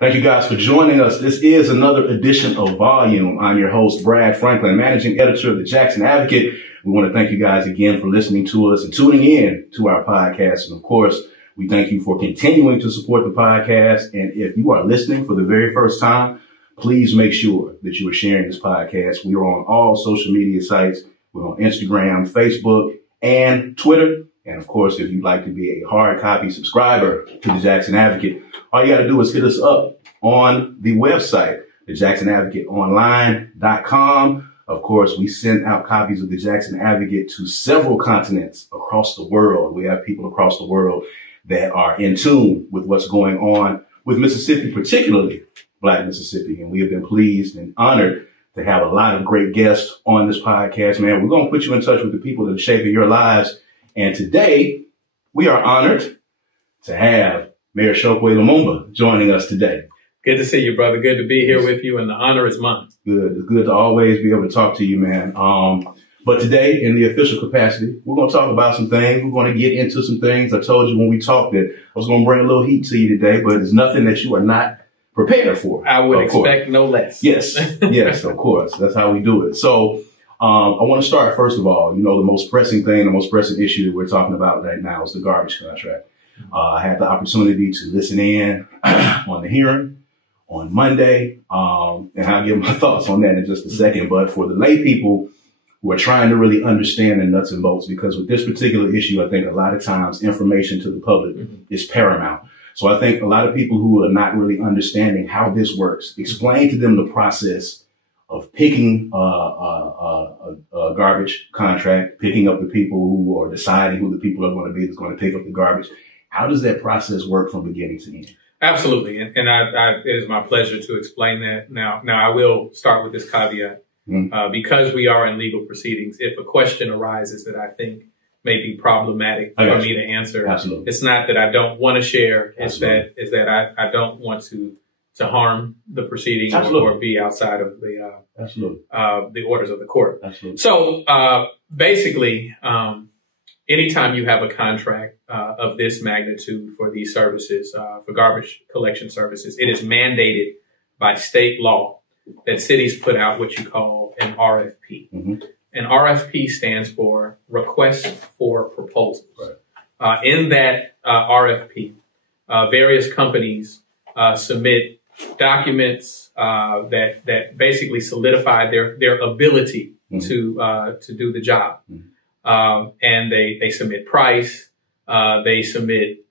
Thank you guys for joining us. This is another edition of Volume. I'm your host, Brad Franklin, managing editor of the Jackson Advocate. We want to thank you guys again for listening to us and tuning in to our podcast. And of course, we thank you for continuing to support the podcast. And if you are listening for the very first time, please make sure that you are sharing this podcast. We are on all social media sites. We're on Instagram, Facebook, and Twitter. And of course, if you'd like to be a hard copy subscriber to the Jackson Advocate, all you got to do is hit us up on the website, thejacksonadvocateonline.com. Of course, we send out copies of the Jackson Advocate to several continents across the world. We have people across the world that are in tune with what's going on with Mississippi, particularly Black Mississippi. And we have been pleased and honored to have a lot of great guests on this podcast, man. We're going to put you in touch with the people that are shaping your lives. And today, we are honored to have Mayor Chokwe Lumumba joining us today. Good to see you, brother. Good to be here with you, and the honor is mine. Good. It's good to always be able to talk to you, man. But today, in the official capacity, we're going to talk about some things. We're going to get into some things. I told you when we talked that I was going to bring a little heat to you today, but it's nothing that you are not prepared for. I would expect no less. Yes. Yes, of course. That's how we do it. So I want to start, first of all, the most pressing thing, the most pressing issue that we're talking about right now is the garbage contract. I had the opportunity to listen in on the hearing on Monday, and I'll give my thoughts on that in just a second. But for the lay people who are trying to really understand the nuts and bolts, because with this particular issue, I think a lot of times information to the public is paramount. So I think a lot of people who are not really understanding how this works, explain to them the process of picking a garbage contract, picking up the people who are deciding who the people are going to be that's going to pick up the garbage. How does that process work from beginning to end? Absolutely. And it is my pleasure to explain that. Now I will start with this caveat. Because we are in legal proceedings, if a question arises that I think may be problematic for me to answer, Absolutely. It's not that I don't want to share. Absolutely. It's that I don't want to harm the proceedings Absolutely. or be outside of the orders of the court. Absolutely. So basically, anytime you have a contract of this magnitude for these services, for garbage collection services, it is mandated by state law that cities put out what you call an RFP. An RFP stands for Request for Proposals. Right. In that RFP, various companies submit documents that basically solidify their ability to do the job. And they submit price, they submit,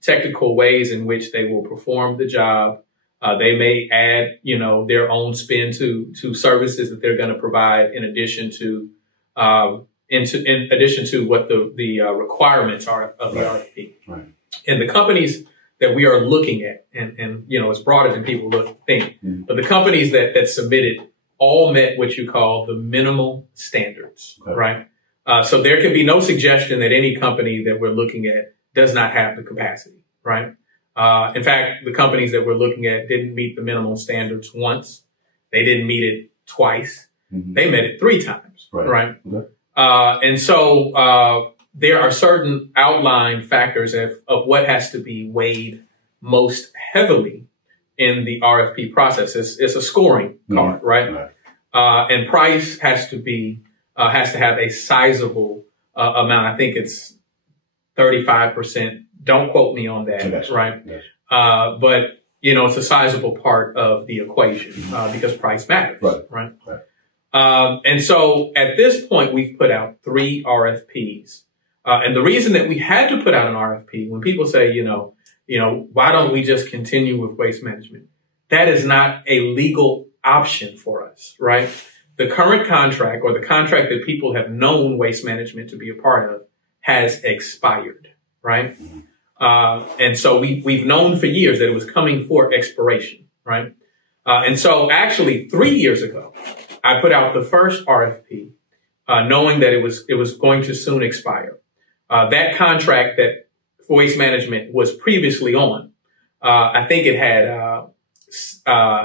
technical ways in which they will perform the job. They may add, their own spin to services that they're going to provide in addition to what the requirements are of the RFP. Right. And the companies that we are looking at, and it's broader than people think, but the companies that submitted all met what you call the minimal standards, right? So there can be no suggestion that any company that we're looking at does not have the capacity, right? In fact, the companies that we're looking at didn't meet the minimum standards once. They didn't meet it twice. They met it 3 times, right? Okay. And so there are certain outline factors of what has to be weighed most heavily in the RFP process. It's a scoring card, right? And price has to have a sizable amount. I think it's 35%. Don't quote me on that, right? But, it's a sizable part of the equation because price matters, right? And so at this point, we've put out 3 RFPs. And the reason that we had to put out an RFP, when people say, why don't we just continue with waste management? That is not a legal option for us, right? The current contract, or the contract that people have known waste management to be a part of, has expired, right? And so we've known for years that it was coming for expiration, right? And so actually 3 years ago, I put out the first RFP, knowing that it was going to soon expire. That contract that waste management was previously on, I think it had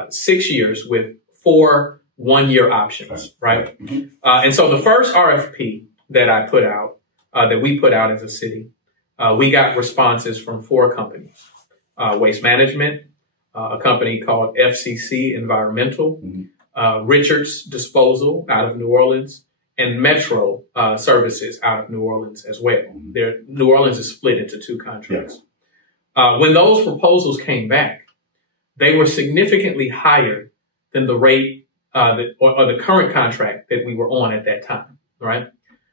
6 years with 4 one-year options, right? And so the first RFP that I put out, that we put out as a city, we got responses from 4 companies: Waste Management, a company called FCC Environmental, Richards Disposal out of New Orleans, and Metro Services out of New Orleans as well. New Orleans is split into two contracts. When those proposals came back, they were significantly higher than the rate or the current contract that we were on at that time, right?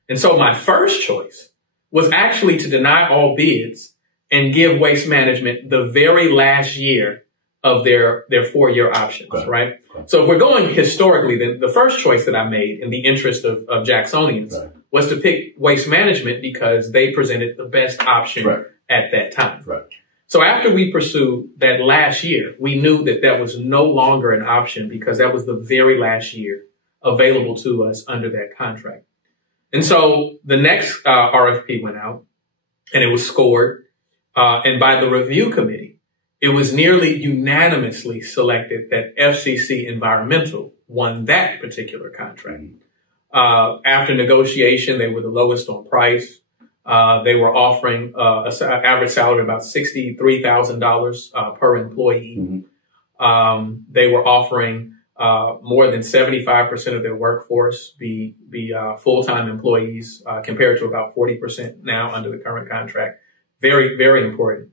And so my first choice was actually to deny all bids and give Waste Management the very last year of their 4-year options, right? So if we're going historically, then the first choice that I made in the interest of Jacksonians was to pick Waste Management because they presented the best option at that time. So after we pursued that last year, we knew that that was no longer an option because that was the very last year available to us under that contract. And so the next RFP went out and it was scored. And by the review committee, it was nearly unanimously selected that FCC Environmental won that particular contract. After negotiation, they were the lowest on price. They were offering an average salary of about $63,000 per employee. They were offering more than 75% of their workforce be full-time employees, compared to about 40% now under the current contract. Very, very important.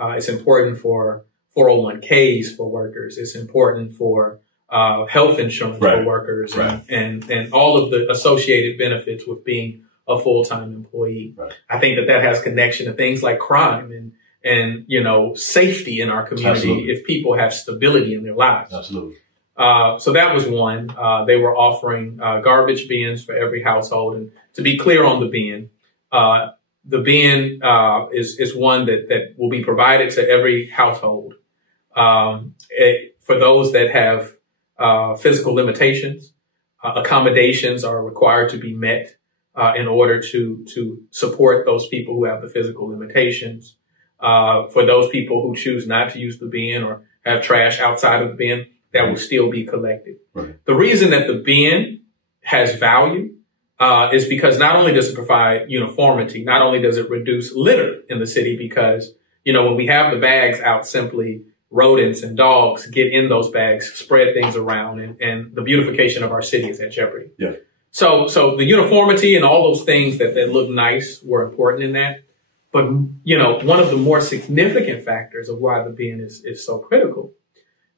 It's important for 401ks for workers. It's important for health insurance for workers and all of the associated benefits with being a full-time employee. I think that has connection to things like crime and safety in our community if people have stability in their lives. So that was one. They were offering garbage bins for every household. And to be clear on the bin is one that will be provided to every household. For those that have physical limitations, accommodations are required to be met in order to support those people who have the physical limitations. For those people who choose not to use the bin or have trash outside of the bin, that will still be collected. The reason that the bin has value is because not only does it provide uniformity, not only does it reduce litter in the city because, when we have the bags out, simply rodents and dogs get in those bags, spread things around, and the beautification of our city is at jeopardy. So the uniformity and all those things that look nice were important in that. But, one of the more significant factors of why the bin is so critical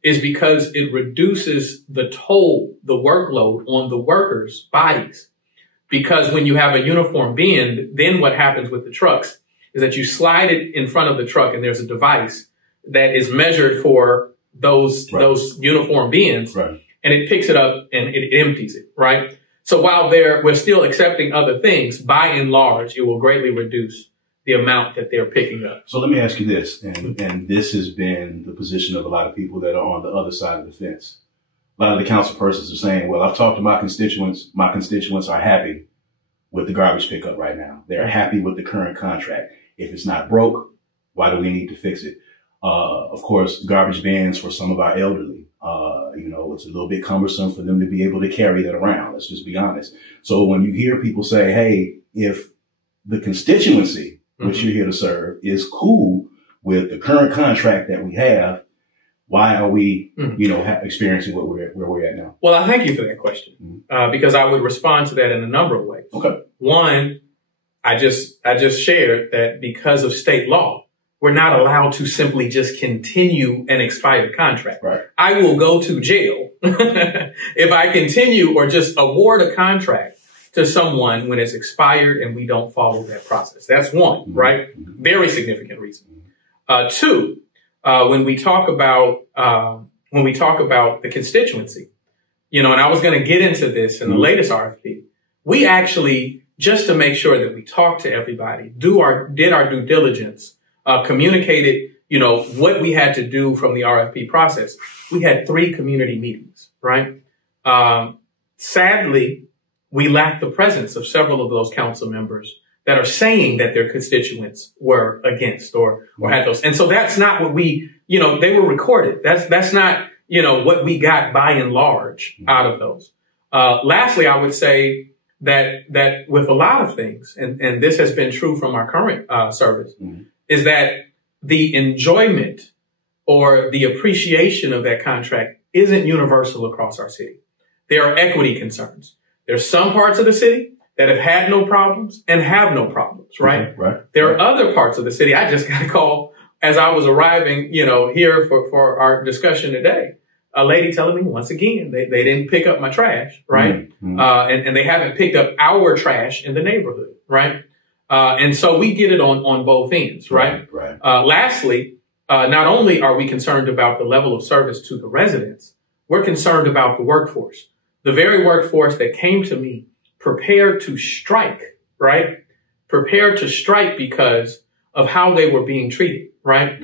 is because it reduces the toll, the workload on the workers' bodies. Because when you have a uniform bin, then what happens with the trucks is that you slide it in front of the truck and there's a device that is measured for those uniform bins and it picks it up and it empties it, right? So while we're still accepting other things, by and large, it will greatly reduce the amount that they're picking up. So let me ask you this, and this has been the position of a lot of people that are on the other side of the fence. A lot of the council persons are saying, well, I've talked to my constituents. My constituents are happy with the garbage pickup right now. They're happy with the current contract. If it's not broke, why do we need to fix it? Of course, garbage bins for some of our elderly, it's a little bit cumbersome for them to be able to carry that around. Let's just be honest. So when you hear people say, hey, if the constituency, which you're here to serve, is cool with the current contract that we have, why are we, experiencing where we're at now? Well, I thank you for that question, because I would respond to that in a number of ways. One, I just shared that because of state law, we're not allowed to simply just continue an expired contract. I will go to jail if I continue or just award a contract to someone when it's expired and we don't follow that process. That's one, right? Very significant reason. Two, when we talk about the constituency, and I was going to get into this in the latest RFP, we actually, just to make sure that we talk to everybody, did our due diligence, communicated, what we had to do from the RFP process. We had 3 community meetings, right? Sadly, we lack the presence of several of those council members that are saying that their constituents were against or had those. And so that's not what we, they were recorded. That's not, what we got by and large out of those. Lastly, I would say that with a lot of things, and this has been true from our current service, is that the enjoyment or the appreciation of that contract isn't universal across our city. There are equity concerns. There's some parts of the city that have had no problems and have no problems, right? Right. There are other parts of the city. I just got a call as I was arriving, here for our discussion today. A lady telling me once again, they didn't pick up my trash, right? Mm-hmm. And they haven't picked up our trash in the neighborhood, right? And so we get it on both ends, right? Right. Lastly, not only are we concerned about the level of service to the residents, we're concerned about the workforce. The very workforce that came to me prepared to strike, right? Prepared to strike because of how they were being treated, right?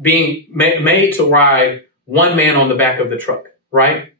Being made to ride one man on the back of the truck, right?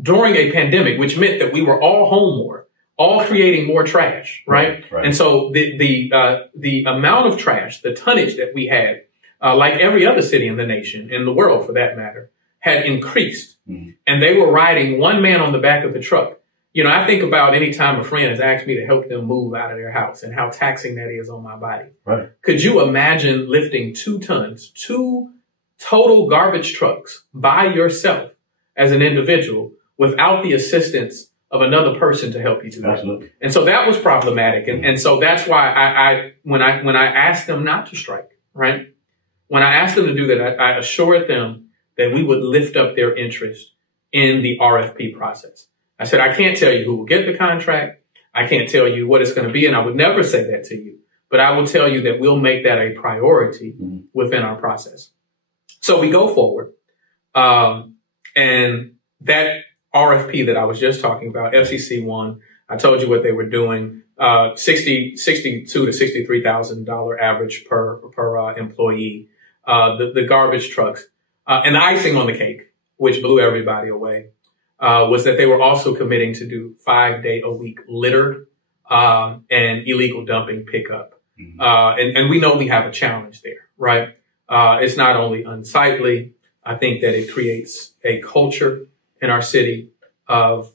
During a pandemic, which meant that we were all home more, all creating more trash, right? Right. And so the amount of trash, the tonnage that we had, like every other city in the nation, in the world for that matter, had increased. Mm-hmm. And they were riding one man on the back of the truck. I think about any time a friend has asked me to help them move out of their house and how taxing that is on my body. Right. Could you imagine lifting 2 tons, 2 total garbage trucks by yourself as an individual without the assistance of another person to help you do that? Absolutely. And so that was problematic. And so that's why when I asked them not to strike, right? When I asked them to do that, I assured them that we would lift up their interest in the RFP process. I said, I can't tell you who will get the contract. I can't tell you what it's going to be. And I would never say that to you, but I will tell you that we'll make that a priority within our process. So we go forward. And that RFP that I was just talking about, FCC 1, I told you what they were doing, $62,000 to $63,000 average per employee, the garbage trucks, and the icing on the cake, which blew everybody away, was that they were also committing to do 5-day-a-week litter, and illegal dumping pickup. Mm-hmm. And we know we have a challenge there, right? It's not only unsightly. I think that it creates a culture in our city that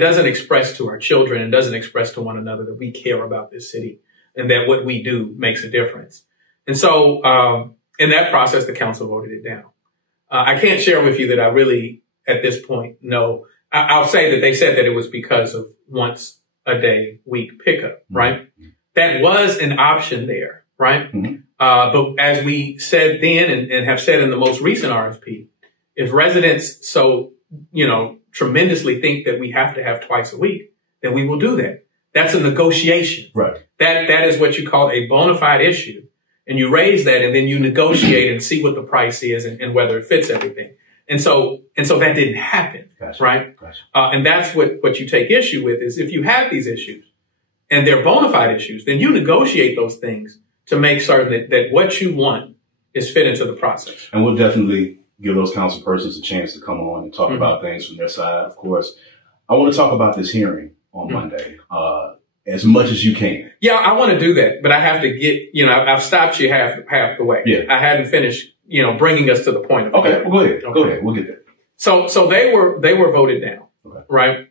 doesn't express to our children and doesn't express to one another that we care about this city and that what we do makes a difference. And so, in that process, the council voted it down. I can't share with you that I really, at this point, know. I'll say that they said that it was because of once a day week pickup, right? Mm-hmm. That was an option there, right? Mm-hmm. But as we said then and have said in the most recent RFP, if residents tremendously think that we have to have twice a week, then we will do that. That's a negotiation. Right. That is what you call a bona fide issue. And you raise that and then you negotiate and see what the price is and whether it fits everything. And so that didn't happen. Gotcha. Right. Gotcha. And that's what you take issue with is if you have these issues and they're bona fide issues, then you negotiate those things to make certain that what you want is fit into the process. And we'll definitely give those council persons a chance to come on and talk about things from their side. Of course, I want to talk about this hearing on Monday, as much as you can. Yeah, I want to do that, but I have to get, I've stopped you half the way. Yeah. I hadn't finished, bringing us to the point. Okay, well, go ahead. Okay. Go ahead. We'll get there. So they were voted down. Okay. Right.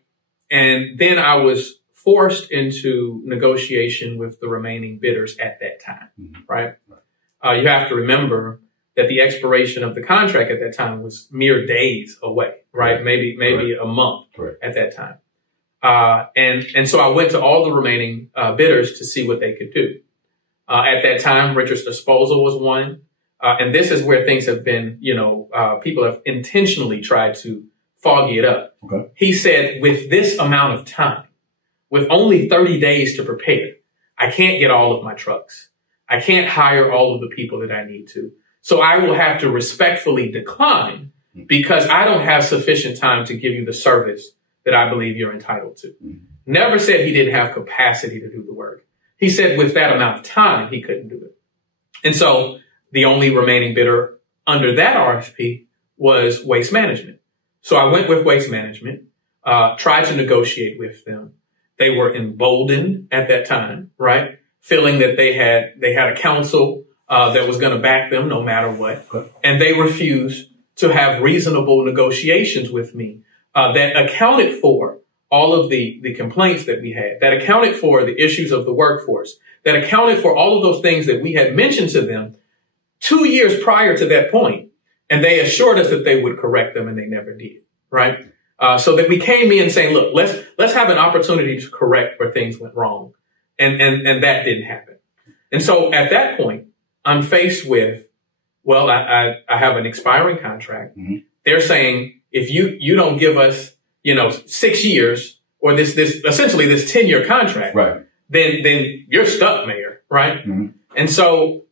And then I was forced into negotiation with the remaining bidders at that time. Mm-hmm. Right. You have to remember that the expiration of the contract at that time was mere days away, right? Maybe a month at that time. And so I went to all the remaining bidders to see what they could do. At that time, Richard's Disposal was one. And this is where things have been, people have intentionally tried to foggy it up. Okay. He said, with this amount of time, with only 30 days to prepare, I can't get all of my trucks. I can't hire all of the people that I need to. So I will have to respectfully decline because I don't have sufficient time to give you the service that I believe you're entitled to. Mm-hmm. Never said he didn't have capacity to do the work. He said with that amount of time, he couldn't do it. And so the only remaining bidder under that RFP was Waste Management. So I went with Waste Management, tried to negotiate with them. They were emboldened at that time, right? Feeling that they had a council that was going to back them no matter what. Okay. And they refused to have reasonable negotiations with me that accounted for all of the complaints that we had, that accounted for the issues of the workforce, that accounted for all of those things that we had mentioned to them 2 years prior to that point, and they assured us that they would correct them, and they never did, right? So that we came in saying, look, let's have an opportunity to correct where things went wrong. And that didn't happen. And so at that point, I'm faced with, well, I have an expiring contract. Mm-hmm. They're saying, if you don't give us, 6 years or this essentially this 10-year contract, right, then you're stuck, Mayor. Right. Mm-hmm. And so,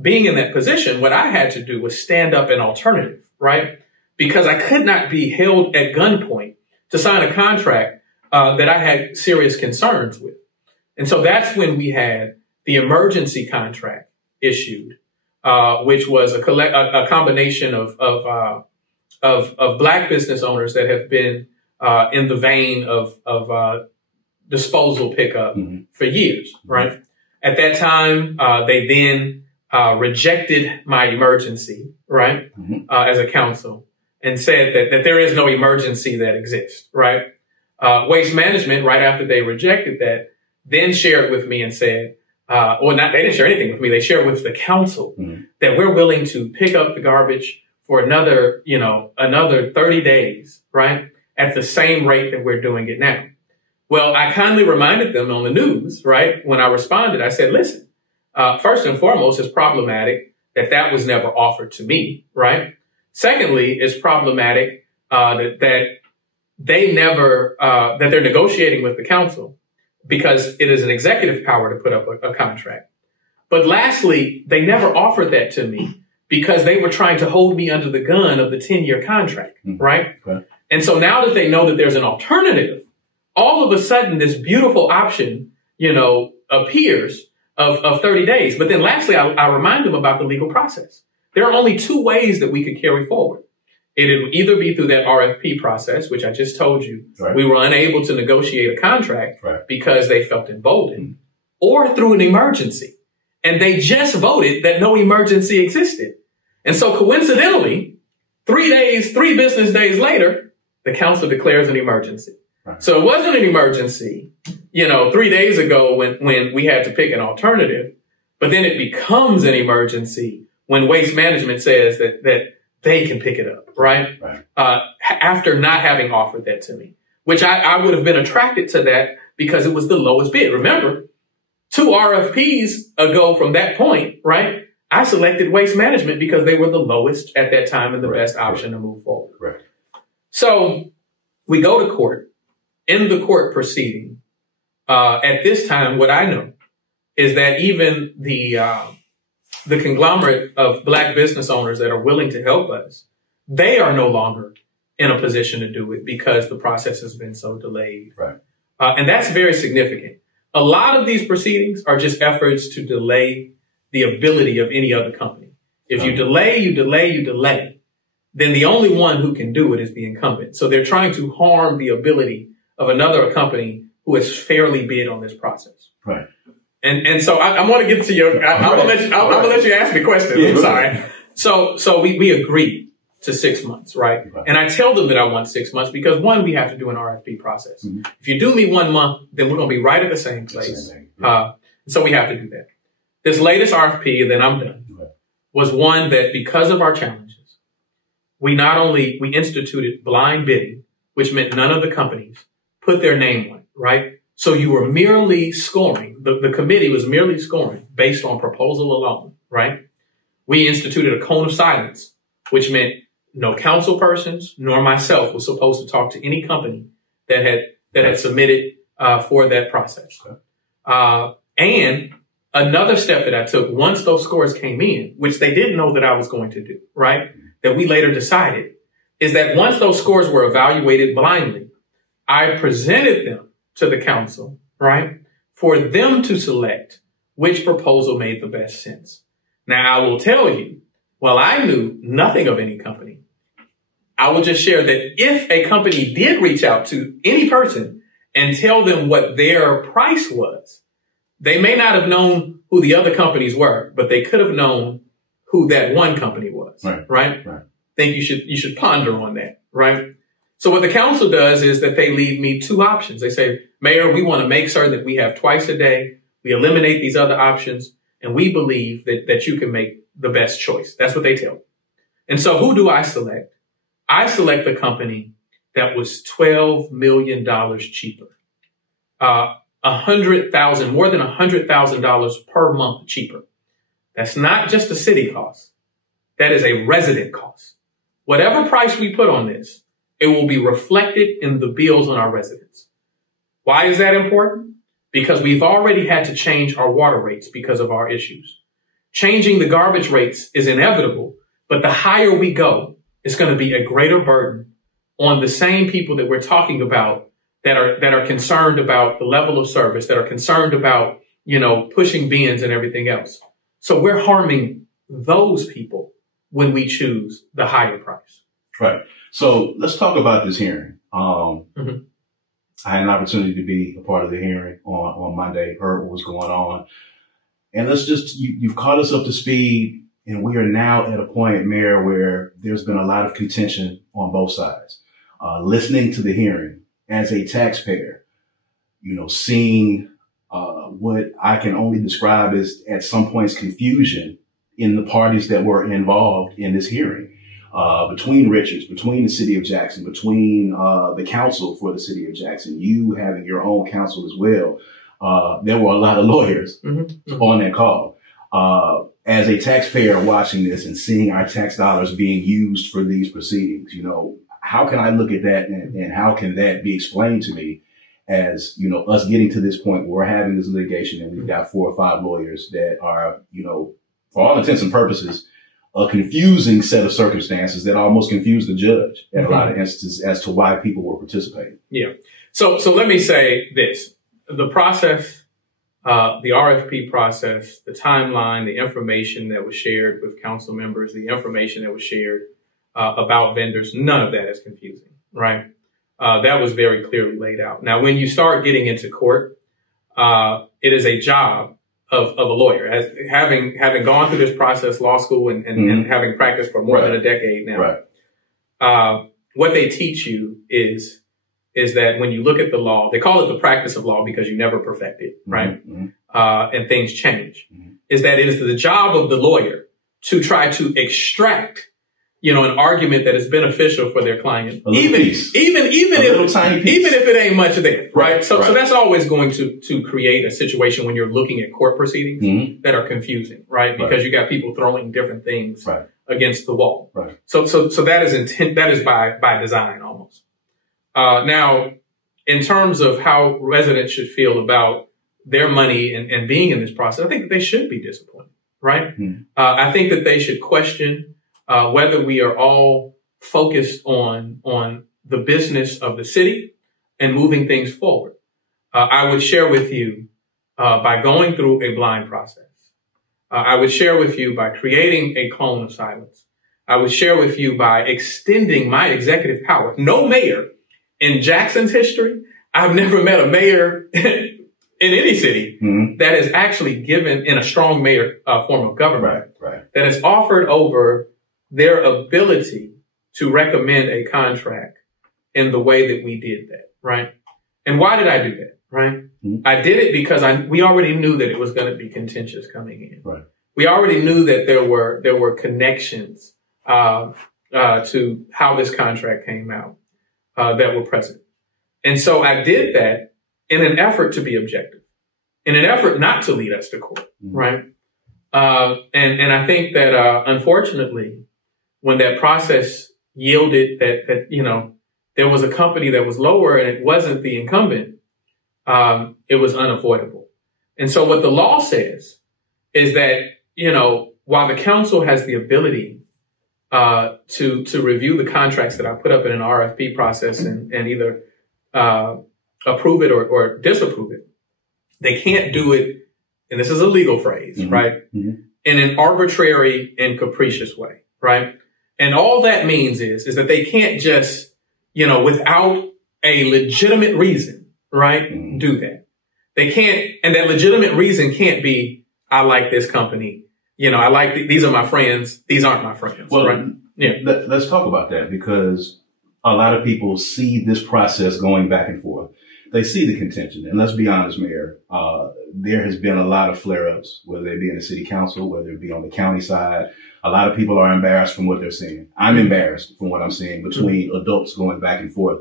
being in that position, what I had to do was stand up an alternative, right? Because I could not be held at gunpoint to sign a contract that I had serious concerns with. And so that's when we had the emergency contract issued, which was a combination of Black business owners that have been in the vein of disposal pickup mm-hmm. for years, right? At that time, they then rejected my emergency, right, mm-hmm. As a council, and said that there is no emergency that exists, right? Waste Management, right after they rejected that, then shared with me and said, they didn't share anything with me. They shared with the council mm-hmm. that we're willing to pick up the garbage for another 30 days, right, at the same rate that we're doing it now. Well, I kindly reminded them on the news, right, when I responded, I said, listen, first and foremost, it's problematic that was never offered to me, right? Secondly, it's problematic that they're negotiating with the council because it is an executive power to put up a contract. But lastly, they never offered that to me because they were trying to hold me under the gun of the 10-year contract, mm-hmm. right? Okay. And so now that they know that there's an alternative, all of a sudden this beautiful option, appears of 30 days. But then lastly, I remind them about the legal process. There are only two ways that we could carry forward. It would either be through that RFP process, which I just told you, right. We were unable to negotiate a contract right. because they felt emboldened, or through an emergency. And they just voted that no emergency existed. And so coincidentally, 3 business days later, the council declares an emergency. Right. So it wasn't an emergency, 3 days ago when we had to pick an alternative, but then it becomes an emergency when Waste Management says that they can pick it up, right? After not having offered that to me, which I would have been attracted to that because it was the lowest bid. Remember, 2 RFPs ago from that point, right? I selected Waste Management because they were the lowest at that time and the best option to move forward. Right. So we go to court. In the court proceeding, at this time, what I know is that even the conglomerate of Black business owners that are willing to help us, they are no longer in a position to do it because the process has been so delayed. Right. And that's very significant. A lot of these proceedings are just efforts to delay the ability of any other company. If you delay, then the only one who can do it is the incumbent. So they're trying to harm the ability of another company who has fairly bid on this process. Right. And so I want to get to your, I'm going to let you ask me questions. Yeah, I'm sorry. So we agreed to 6 months, right? And I tell them that I want 6 months because one, we have to do an RFP process. Mm-hmm. If you do me 1 month, then we're going to be right at the same place. So we have to do that. This latest RFP, and then I'm done, was one that because of our challenges, we instituted blind bidding, which meant none of the companies put their name on it, right? So you were merely scoring. The committee was merely scoring based on proposal alone, right? We instituted a cone of silence, which meant no council persons nor myself was supposed to talk to any company that had submitted for that process. Okay. And another step that I took once those scores came in, which they didn't know that I was going to do, right? That we later decided, is that once those scores were evaluated blindly, I presented them to the council, right, for them to select which proposal made the best sense. Now, I will tell you, while I knew nothing of any company, I will just share that if a company did reach out to any person and tell them what their price was, they may not have known who the other companies were, but they could have known who that one company was, right? I think you should ponder on that, right? So what the council does is that they leave me 2 options. They say, Mayor, we want to make certain that we have twice a day. We eliminate these other options. And we believe that you can make the best choice. That's what they tell me. And so who do I select? I select a company that was $12 million cheaper. More than $100,000 per month cheaper. That's not just a city cost. That is a resident cost. Whatever price we put on this, it will be reflected in the bills on our residents. Why is that important? Because we've already had to change our water rates because of our issues. Changing the garbage rates is inevitable, but the higher we go, it's going to be a greater burden on the same people that we're talking about that are concerned about the level of service, that are concerned about, pushing bins and everything else. So we're harming those people when we choose the higher price. Right. So let's talk about this hearing. I had an opportunity to be a part of the hearing on Monday, heard what was going on. And you've caught us up to speed, and we are now at a point, Mayor, where there's been a lot of contention on both sides. Listening to the hearing as a taxpayer, seeing what I can only describe as at some points confusion in the parties that were involved in this hearing, between Richards, between the city of Jackson, between the council for the city of Jackson, you having your own council as well. There were a lot of lawyers on that call. As a taxpayer watching this and seeing our tax dollars being used for these proceedings, how can I look at that and how can that be explained to me as, us getting to this point where we're having this litigation and we've got 4 or 5 lawyers that are, for all intents and purposes, a confusing set of circumstances that almost confuse the judge in a lot of instances as to why people were participating. Yeah. So let me say this. The process, the RFP process, the timeline, the information that was shared with council members, the information that was shared about vendors, none of that is confusing, right? That was very clearly laid out. Now, when you start getting into court, it is a job of a lawyer. As having gone through this process, law school, and having practiced for more than a decade now, what they teach you is that when you look at the law, they call it the practice of law because you never perfect it, right? And things change. Is that it is the job of the lawyer to try to extract, an argument that is beneficial for their client, even if it ain't much there, right? So that's always going to create a situation when you're looking at court proceedings that are confusing, right? Because you got people throwing different things against the wall. So that is by design almost. Now, in terms of how residents should feel about their money and being in this process, I think that they should be disappointed, right? I think that they should question whether we are all focused on the business of the city and moving things forward. I would share with you by going through a blind process. I would share with you by creating a clone of silence. I would share with you by extending my executive power. No mayor in Jackson's history, I've never met a mayor in any city that is actually given in a strong mayor form of government that has offered over their ability to recommend a contract in the way that we did that, right? And why did I do that, right? I did it because we already knew that it was going to be contentious coming in. We already knew that there were connections to how this contract came out that were present. And so I did that in an effort to be objective, in an effort not to lead us to court, right? And I think that unfortunately, when that process yielded that there was a company that was lower and it wasn't the incumbent, it was unavoidable. And so what the law says is that, while the council has the ability to review the contracts that I put up in an RFP process and either approve it or disapprove it, they can't do it, and this is a legal phrase, right, in an arbitrary and capricious way, right? And all that means is that they can't just, without a legitimate reason, right, do that. They can't, and that legitimate reason can't be, I like this company, I like, these are my friends, these aren't my friends. Well, right? Let's talk about that, because a lot of people see this process going back and forth they see the contention. And let's be honest, Mayor, there has been a lot of flare-ups, whether they be in the city council, whether it be on the county side. A lot of people are embarrassed from what they're seeing. I'm embarrassed from what I'm seeing between adults going back and forth.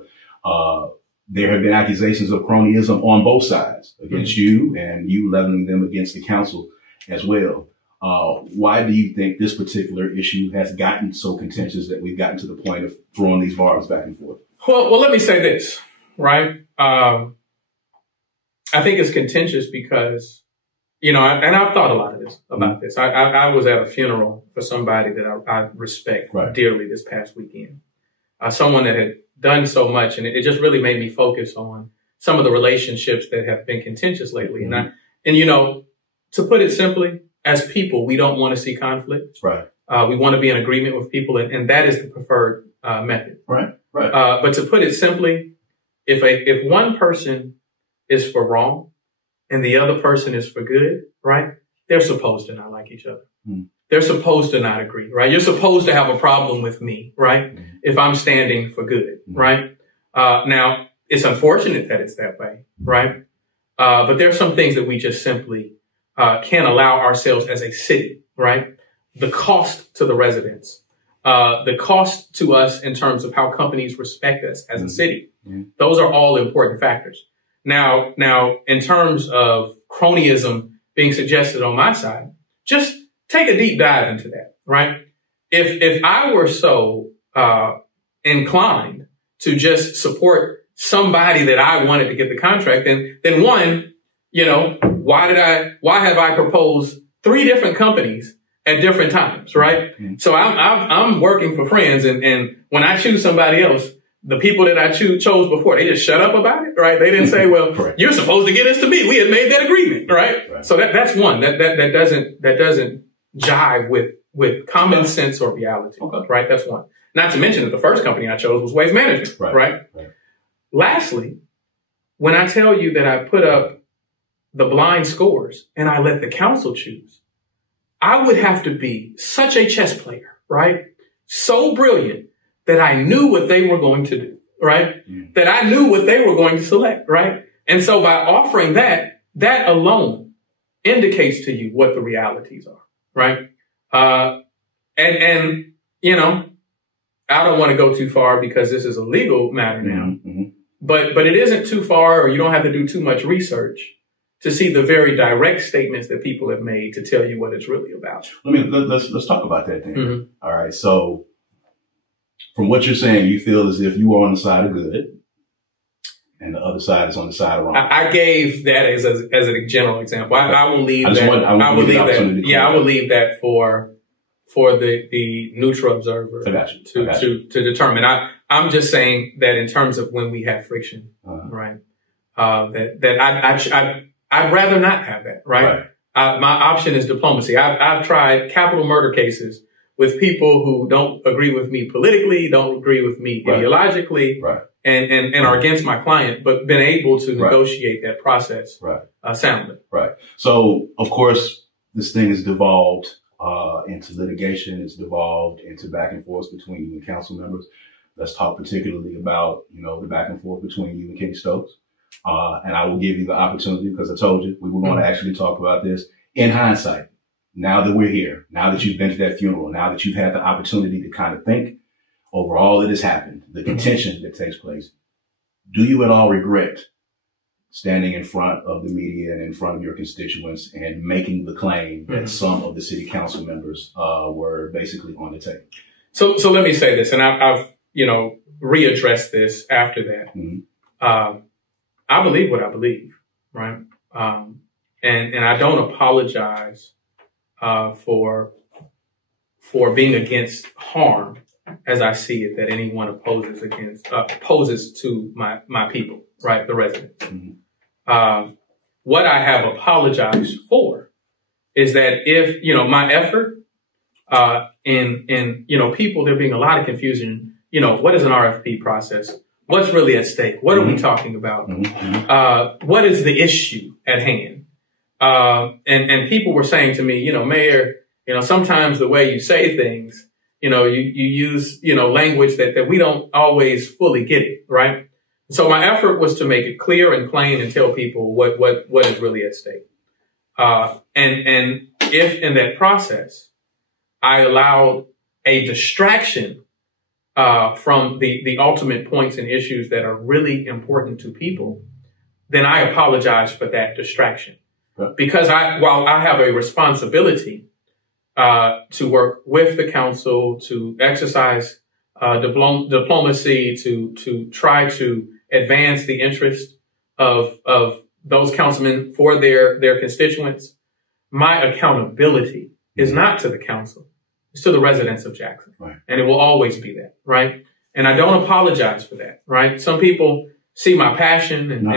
There have been accusations of cronyism on both sides against you, and you leveling them against the council as well. Why do you think this particular issue has gotten so contentious that we've gotten to the point of throwing these barbs back and forth? Well, let me say this, right? I think it's contentious because, and I've thought a lot of this about this. I was at a funeral for somebody that I respect dearly this past weekend. Someone that had done so much, and it just really made me focus on some of the relationships that have been contentious lately. And to put it simply, as people, we don't want to see conflict. Right. We want to be in agreement with people, and that is the preferred method. Right. Right. But to put it simply, if one person is for wrong and the other person is for good, right? They're supposed to not like each other. They're supposed to not agree, right? You're supposed to have a problem with me, right? If I'm standing for good, right? Now, it's unfortunate that it's that way, right? But there are some things that we just simply can't allow ourselves as a city, right? The cost to the residents, the cost to us in terms of how companies respect us as a city. Those are all important factors. Now, in terms of cronyism being suggested on my side, just take a deep dive into that, right? If I were so inclined to just support somebody that I wanted to get the contract, then one, why have I proposed 3 different companies at different times, right? So I'm working for friends, and when I choose somebody else, the people that I chose before, they just shut up about it, right? They didn't say, well, you're supposed to get this to me. We had made that agreement, right? So that's one that doesn't jive with common sense or reality, right? That's one. Not to mention that the first company I chose was Waste Management, right? Lastly, when I tell you that I put up the blind scores and I let the council choose, I would have to be such a chess player, right? So brilliant that I knew what they were going to do, right? That I knew what they were going to select, right? And so by offering that alone indicates to you what the realities are, right? And I don't want to go too far because this is a legal matter now, but it isn't too far, or you don't have to do too much research to see the very direct statements that people have made to tell you what it's really about. Let's talk about that then. All right. So from what you're saying, you feel as if you are on the side of good and the other side is on the side of wrong. I gave that as a general example. I will leave that. I will leave that for the neutral observer to determine. I'm just saying that in terms of when we have friction, right? I'd rather not have that, right? My option is diplomacy. I've tried capital murder cases with people who don't agree with me politically, don't agree with me ideologically, and are against my client, but been able to negotiate that process soundly. Right. So, of course, this thing has devolved into litigation. It's devolved into back and forth between you and council members. Let's talk particularly about, the back and forth between you and Kenny Stokes. And I will give you the opportunity, because I told you we were going to actually talk about this in hindsight. Now that we're here, now that you've been to that funeral, now that you've had the opportunity to kind of think over all that has happened, the contention that takes place, do you at all regret standing in front of the media and in front of your constituents and making the claim that some of the city council members were basically on the table? So let me say this, and I've readdressed this after that. I believe what I believe, right? And I don't apologize for being against harm as I see it that anyone opposes to my people, right? The residents. What I have apologized for is that if, my effort in people, there being a lot of confusion, what is an RFP process? What's really at stake? What are we talking about? What is the issue at hand? And people were saying to me, Mayor, sometimes the way you say things, you use, language that we don't always fully get it, right? So my effort was to make it clear and plain and tell people what is really at stake. And if in that process I allowed a distraction from the ultimate points and issues that are really important to people, then I apologize for that distraction. Right. Because while I have a responsibility to work with the council, to exercise diplomacy, to try to advance the interest of those councilmen for their constituents, my accountability is not to the council. It's to the residents of Jackson. Right. And it will always be that, right? And I don't apologize for that, right? Some people see my passion and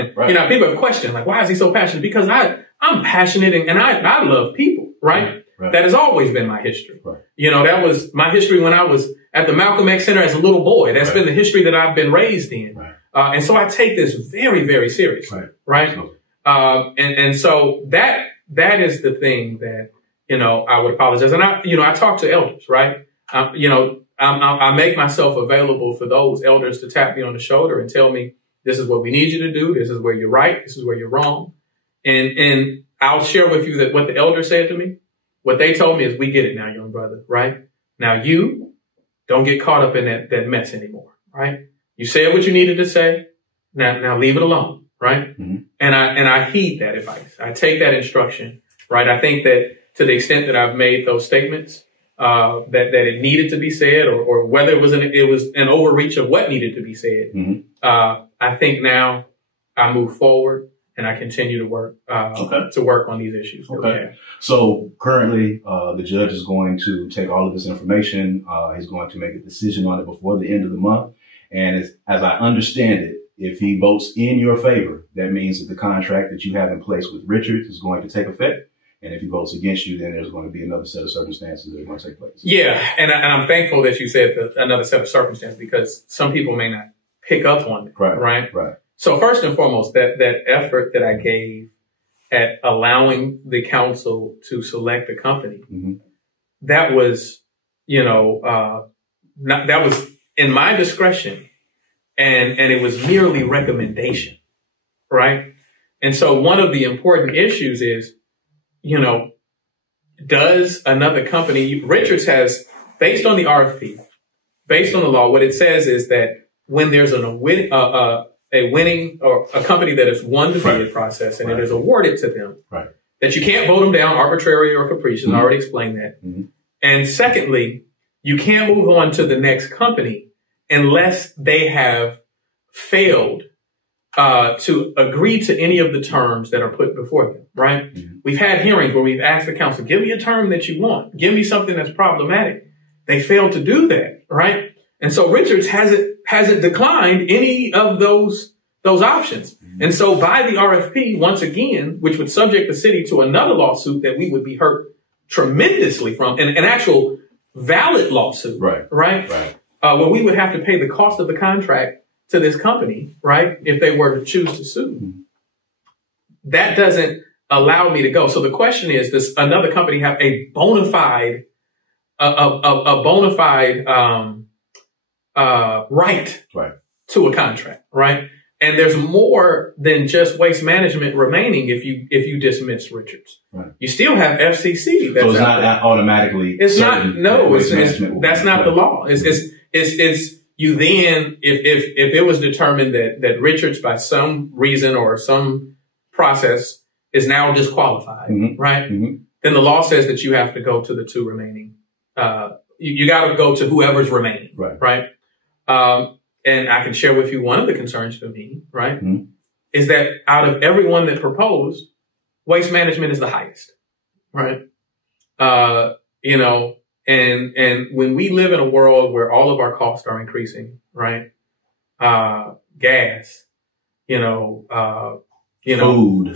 people have questioned, like, why is he so passionate? Because I'm passionate and I love people, right? Right. That has always been my history. Right. That was my history when I was at the Malcolm X Center as a little boy. That's been the history that I've been raised in. Right. And so I take this very, very seriously, right? And so that is the thing that, I would apologize. And I talk to elders, right? I make myself available for those elders to tap me on the shoulder and tell me, this is what we need you to do. This is where you're right. This is where you're wrong. And I'll share with you that what the elder said to me, what they told me is, we get it now, young brother, right? Now you don't get caught up in that mess anymore, right? You said what you needed to say. Now leave it alone, right? Mm-hmm. And I heed that advice. I take that instruction, right? I think that to the extent that I've made those statements, that it needed to be said, or whether it was an overreach of what needed to be said, mm-hmm. I think now I move forward and I continue to work on these issues. Okay. So currently, the judge is going to take all of this information. He's going to make a decision on it before the end of the month. And as I understand it, if he votes in your favor, that means that the contract that you have in place with Richard is going to take effect. And if he votes against you, then there's going to be another set of circumstances that are going to take place. Yeah. And I'm thankful that you said another set of circumstances, because some people may not pick up on it. Right. So first and foremost, that effort that I gave at allowing the council to select a company, mm-hmm. that was, that was in my discretion, and it was merely recommendation, right? And so one of the important issues is, does another company, Richards has, based on the RFP, based on the law, what it says is that when there's a winning or a company that has won the bid process and it is awarded to them, that you can't vote them down arbitrary or capricious. Mm-hmm. I already explained that. Mm-hmm. And secondly, you can't move on to the next company unless they have failed to agree to any of the terms that are put before them, right? Mm-hmm. We've had hearings where we've asked the council, give me a term that you want. Give me something that's problematic. They failed to do that, right? And so Richards hasn't declined any of those options. Mm-hmm. And so by the RFP, once again, which would subject the city to another lawsuit that we would be hurt tremendously from, an actual valid lawsuit, right? Where we would have to pay the cost of the contract to this company, right? If they were to choose to sue. Mm-hmm. That doesn't allow me to go. So the question is, does another company have a bona fide right to a contract, right? And there's more than just waste management remaining if you dismiss Richards. Right. You still have FCC. So it's not automatically. It's not. No, that's not the law. It's you then, if it was determined that Richards by some reason or some process is now disqualified, mm-hmm. right? Mm-hmm. Then the law says that you have to go to the two remaining. You got to go to whoever's remaining, right? And I can share with you one of the concerns for me, right, mm-hmm. is that out of everyone that proposed, waste management is the highest, right? And when we live in a world where all of our costs are increasing, right? Gas, food, all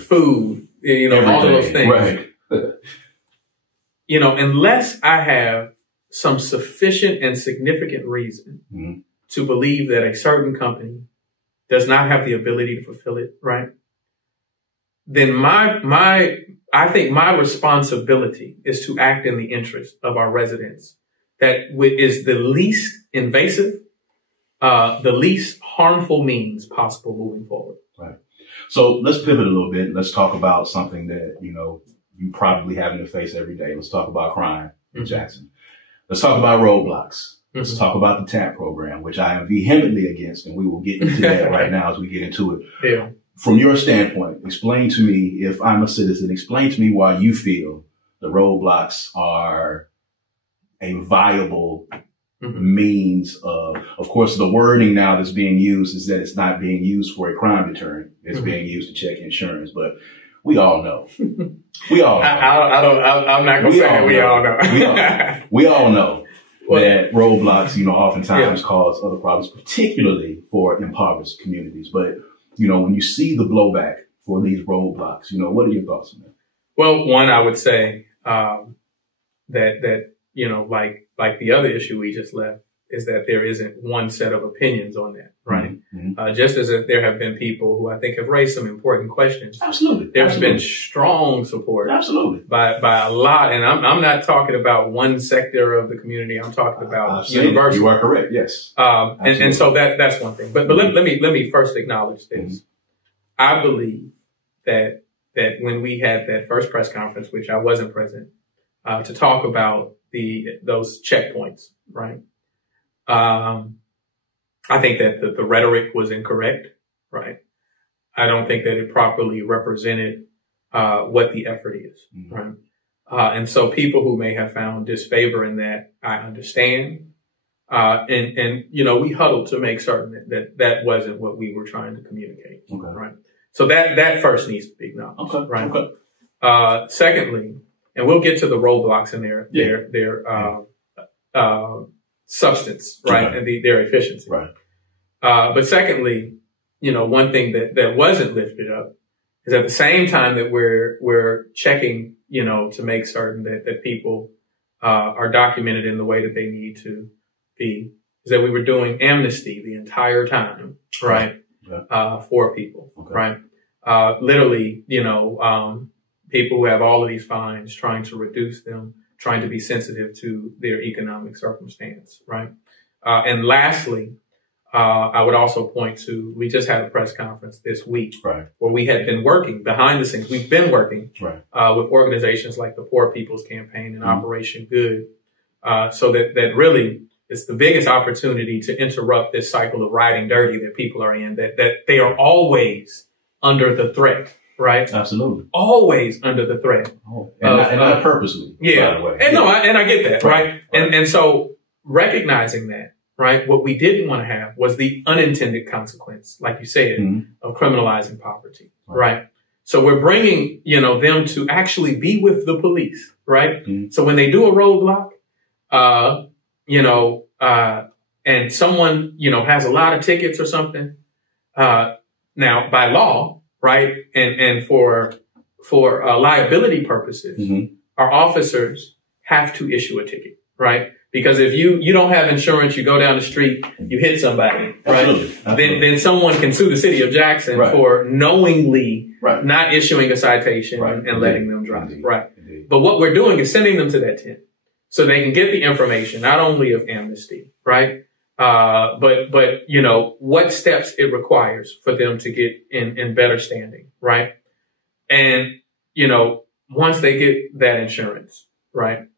of those things, right? Unless I have some sufficient and significant reason mm-hmm. to believe that a certain company does not have the ability to fulfill it, right? Then I think my responsibility is to act in the interest of our residents that is the least invasive the least harmful means possible moving forward. Right. So let's pivot a little bit. Let's talk about something that, you know, you probably having to face every day. Let's talk about crime in Jackson. Let's talk about roadblocks. Let's talk about the TAP program, which I am vehemently against, and we will get into that right now as we get into it. Yeah. From your standpoint, explain to me, if I'm a citizen, explain to me why you feel the roadblocks are a viable means of course, the wording now that's being used is that it's not being used for a crime deterrent. It's being used to check insurance, but we all know. We all know. I'm not going to say we all know. We all know that roadblocks, you know, oftentimes cause other problems, particularly for impoverished communities. But, you know, when you see the blowback for these roadblocks, you know, what are your thoughts on that? Well, one, I would say that you know, like the other issue we just left, is that there isn't one set of opinions on that, right? Just as there have been people who I think have raised some important questions. Absolutely. There's been strong support. Absolutely. By a lot. And I'm not talking about one sector of the community. I'm talking about universal. You are correct. Yes. And so that's one thing. But let me first acknowledge this. I believe that when we had that first press conference, which I wasn't present, to talk about those checkpoints, right? I think that the rhetoric was incorrect, right? I don't think that it properly represented what the effort is, right? And so people who may have found disfavor in that, I understand. And you know, we huddled to make certain that wasn't what we were trying to communicate, right? So that first needs to be acknowledged, right? Secondly, and we'll get to the roadblocks in their substance, right? And their efficiency. Right. But secondly, you know, one thing that wasn't lifted up is at the same time that we're checking, you know, to make certain that people, are documented in the way that they need to be, is that we were doing amnesty the entire time, right? For people, right? Literally, you know, people who have all of these fines, trying to reduce them, trying to be sensitive to their economic circumstance, right? And lastly, I would also point to, we just had a press conference this week where we had been working behind the scenes. We've been working with organizations like the Poor People's Campaign and Operation Good, so that really it's the biggest opportunity to interrupt this cycle of riding dirty that people are in, that they are always under the threat. Right. Absolutely. Always under the threat. And not purposely. Yeah. By the way. And I get that. Right. And so recognizing that, right, what we didn't want to have was the unintended consequence, like you said, of criminalizing poverty. Right. So we're bringing, you know, them to actually be with the police. Right. So when they do a roadblock, you know, and someone, you know, has a lot of tickets or something, now by law, right, and for liability purposes, our officers have to issue a ticket, right? Because if you don't have insurance, you go down the street, you hit somebody, right? Then someone can sue the city of Jackson for knowingly not issuing a citation and letting them drive, right? But what we're doing is sending them to that tent so they can get the information, not only of amnesty, right? But, you know, what steps it requires for them to get in better standing, right? And, you know, once they get that insurance, right,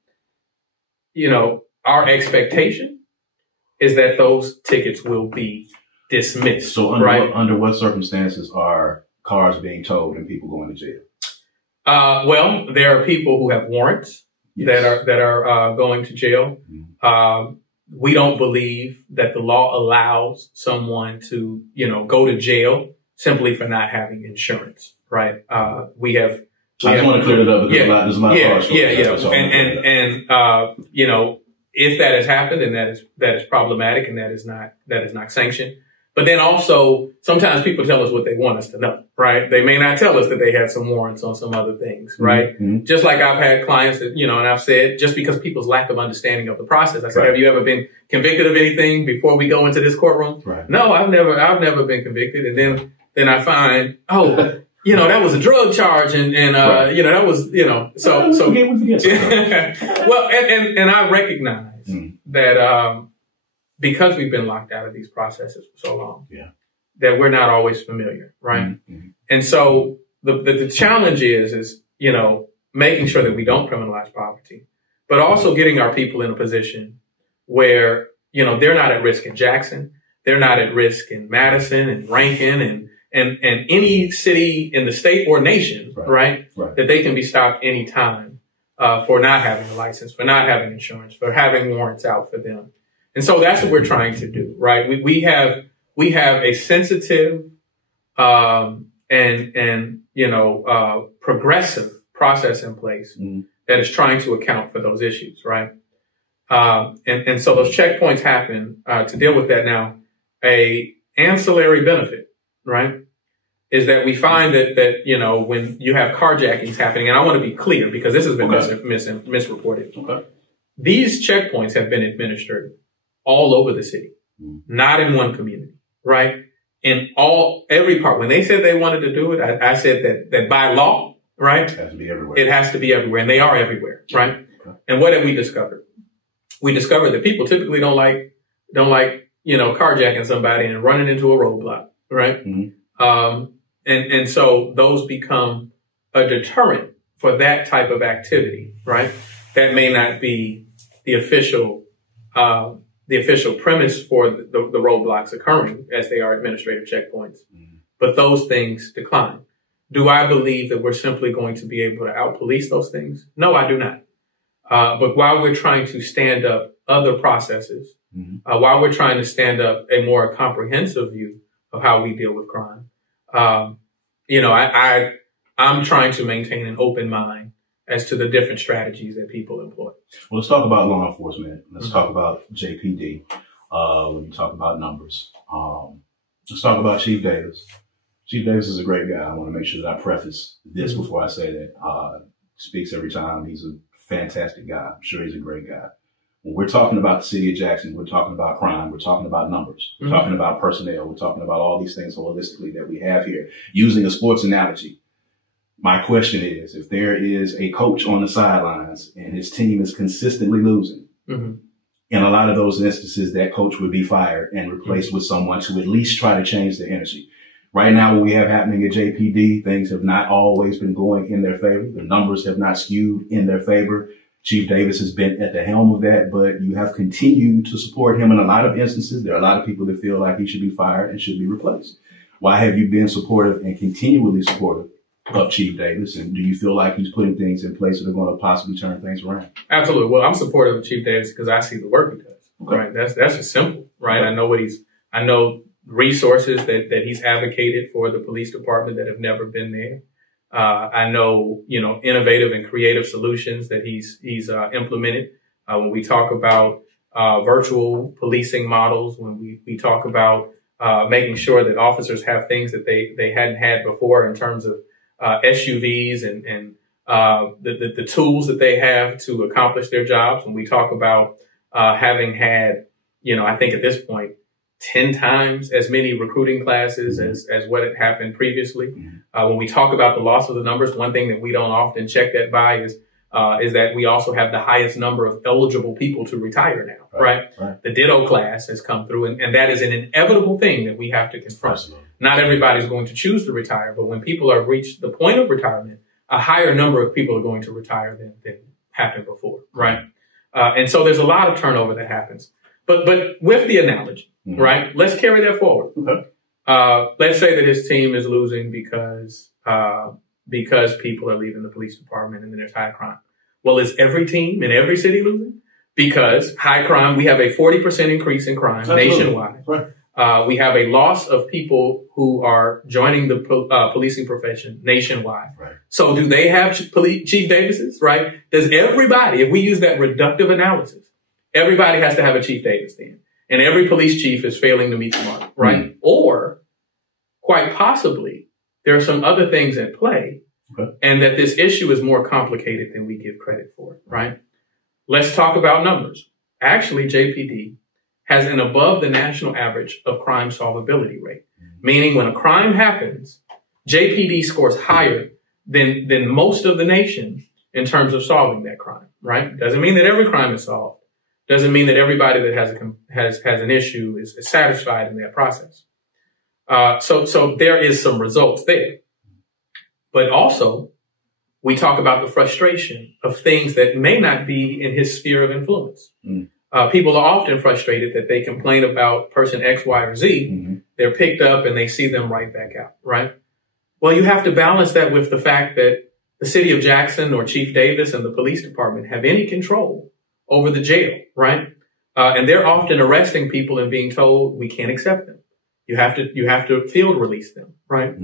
you know, our expectation is that those tickets will be dismissed. So under what circumstances are cars being towed and people going to jail? Well, there are people who have warrants that are going to jail. We don't believe that the law allows someone to, you know, go to jail simply for not having insurance, right? I just want to clear it up because there's a lot of cars. And you know, if that has happened, then that is problematic and that is not sanctioned. But then also, sometimes people tell us what they want us to know, right? They may not tell us that they had some warrants on some other things, right? Just like I've had clients that, you know, and I've said, just because people's lack of understanding of the process, I said, have you ever been convicted of anything before we go into this courtroom? No, I've never been convicted. And then I find, you know, that was a drug charge and you know, that was, you know, so well, and I recognize that, because we've been locked out of these processes for so long, Yeah. that we're not always familiar, right? Mm-hmm. And so the challenge is, you know, making sure that we don't criminalize poverty, but also getting our people in a position where, you know, they're not at risk in Jackson. They're not at risk in Madison and Rankin and any city in the state or nation, right? That they can be stopped anytime for not having a license, for not having insurance, for having warrants out for them. And so that's what we're trying to do, right? We have a sensitive and you know progressive process in place that is trying to account for those issues, right? And so those checkpoints happen to deal with that. Now, a ancillary benefit, right, is that we find that you know, when you have carjackings happening, and I want to be clear because this has been misreported. Okay. These checkpoints have been administered all over the city, not in one community, right? In every part. When they said they wanted to do it, I said that by law, right? It has to be everywhere. It has to be everywhere, and they are everywhere, right? Okay. And what have we discovered? We discovered that people typically don't like, you know, carjacking somebody and running into a roadblock, right? Mm-hmm. And so those become a deterrent for that type of activity, right? That may not be the official premise for the roadblocks occurring as they are administrative checkpoints, but those things decline. Do I believe that we're simply going to be able to outpolice those things? No, I do not. But while we're trying to stand up other processes, while we're trying to stand up a more comprehensive view of how we deal with crime, you know, I'm trying to maintain an open mind as to the different strategies that people employ. Well, let's talk about law enforcement. Let's talk about JPD. When you talk about numbers, let's talk about Chief Davis. Chief Davis is a great guy. I want to make sure that I preface this before I say that. Speaks every time. He's a fantastic guy. I'm sure he's a great guy. When we're talking about the city of Jackson, we're talking about crime. We're talking about numbers. We're talking about personnel. We're talking about all these things holistically that we have here. Using a sports analogy, my question is, if there is a coach on the sidelines and his team is consistently losing, in a lot of those instances, that coach would be fired and replaced with someone to at least try to change the energy. Right now, what we have happening at JPD, things have not always been going in their favor. The numbers have not skewed in their favor. Chief Davis has been at the helm of that, but you have continued to support him in a lot of instances. There are a lot of people that feel like he should be fired and should be replaced. Why have you been supportive and continually supportive of Chief Davis? And do you feel like he's putting things in place that are going to possibly turn things around? Absolutely. Well, I'm supportive of Chief Davis because I see the work he does. Okay. Right. That's just simple, right? Okay. I know resources that he's advocated for the police department that have never been there. I know, you know, innovative and creative solutions that he's implemented. When we talk about virtual policing models, when we talk about making sure that officers have things that they hadn't had before in terms of SUVs and the tools that they have to accomplish their jobs. When we talk about having had, you know, I think at this point, 10 times as many recruiting classes as what had happened previously. When we talk about the loss of the numbers, one thing that we don't often check that by is that we also have the highest number of eligible people to retire now, right? The Ditto class has come through, and that is an inevitable thing that we have to confront. Absolutely. Not everybody's going to choose to retire, but when people have reached the point of retirement, a higher number of people are going to retire than happened before, right? And so there's a lot of turnover that happens. But with the analogy, right? Let's carry that forward. Okay. Let's say that his team is losing because people are leaving the police department and then there's high crime. Well, is every team in every city losing? Because high crime, we have a 40% increase in crime nationwide. Right. We have a loss of people who are joining the policing profession nationwide. Right. So do they have Chief Davises, right? Does everybody, if we use that reductive analysis, everybody has to have a Chief Davis then. And every police chief is failing to meet the mark, right? Or quite possibly there are some other things at play and that this issue is more complicated than we give credit for, right? Let's talk about numbers. Actually, JPD has an above the national average of crime solvability rate, meaning when a crime happens, JPD scores higher than most of the nation in terms of solving that crime, right? Doesn't mean that every crime is solved. Doesn't mean that everybody that has an issue is satisfied in that process. So there is some results there. But also, we talk about the frustration of things that may not be in his sphere of influence. People are often frustrated that they complain about person X, Y, or Z. They're picked up and they see them right back out, right? Well, you have to balance that with the fact that the city of Jackson or Chief Davis and the police department have any control over the jail, right? And they're often arresting people and being told, we can't accept them. You have to field release them, right?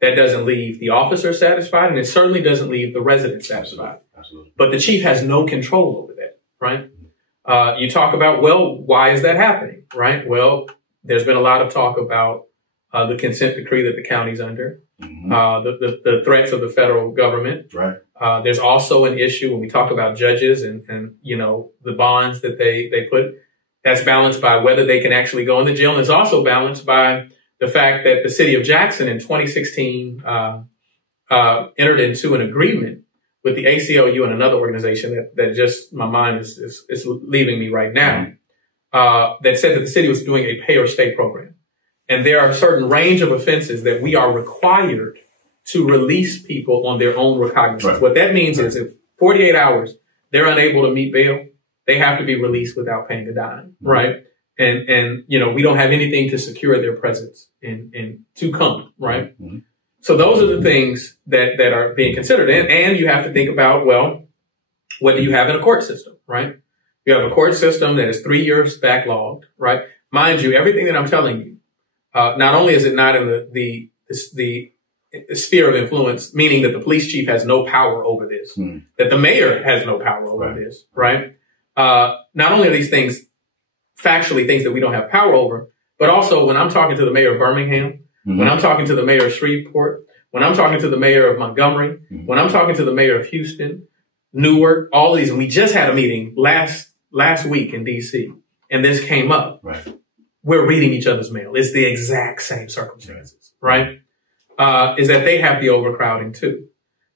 That doesn't leave the officer satisfied, and it certainly doesn't leave the resident satisfied. Absolutely. But the chief has no control over that, right? You talk about, well, why is that happening, right? Well, there's been a lot of talk about the consent decree that the county's under, the threats of the federal government. Right. There's also an issue when we talk about judges and you know, the bonds that they put. That's balanced by whether they can actually go in the jail. And it's also balanced by the fact that the city of Jackson in 2016 entered into an agreement with the ACLU and another organization that just, my mind is leaving me right now, that said that the city was doing a pay or stay program. And there are a certain range of offenses that we are required to release people on their own recognizance. Right. What that means is if 48 hours, they're unable to meet bail, they have to be released without paying a dime, right? And you know, we don't have anything to secure their presence in to come, right? So those are the things that are being considered. And you have to think about, well, what do you have in a court system, right? You have a court system that is 3 years backlogged, right? Mind you, everything that I'm telling you, not only is it not in the sphere of influence, meaning that the police chief has no power over this, that the mayor has no power over this, right? Not only are these things factually things that we don't have power over, but also when I'm talking to the mayor of Birmingham, when I'm talking to the mayor of Shreveport, when I'm talking to the mayor of Montgomery, when I'm talking to the mayor of Houston, Newark, all of these, and we just had a meeting last week in DC, and this came up. Right. We're reading each other's mail. It's the exact same circumstances, right? Is that they have the overcrowding too.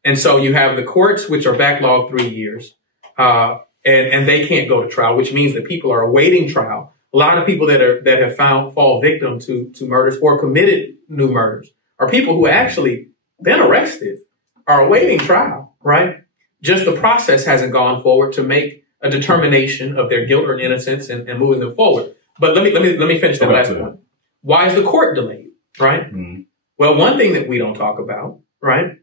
And so you have the courts, which are backlogged 3 years, and they can't go to trial, which means that people are awaiting trial. A lot of people that have fall victim to murders or committed new murders are people who actually been arrested, are awaiting trial, right? Just the process hasn't gone forward to make a determination of their guilt or innocence and moving them forward. But let me finish that last point. Why is the court delayed, right? Well, one thing that we don't talk about, right,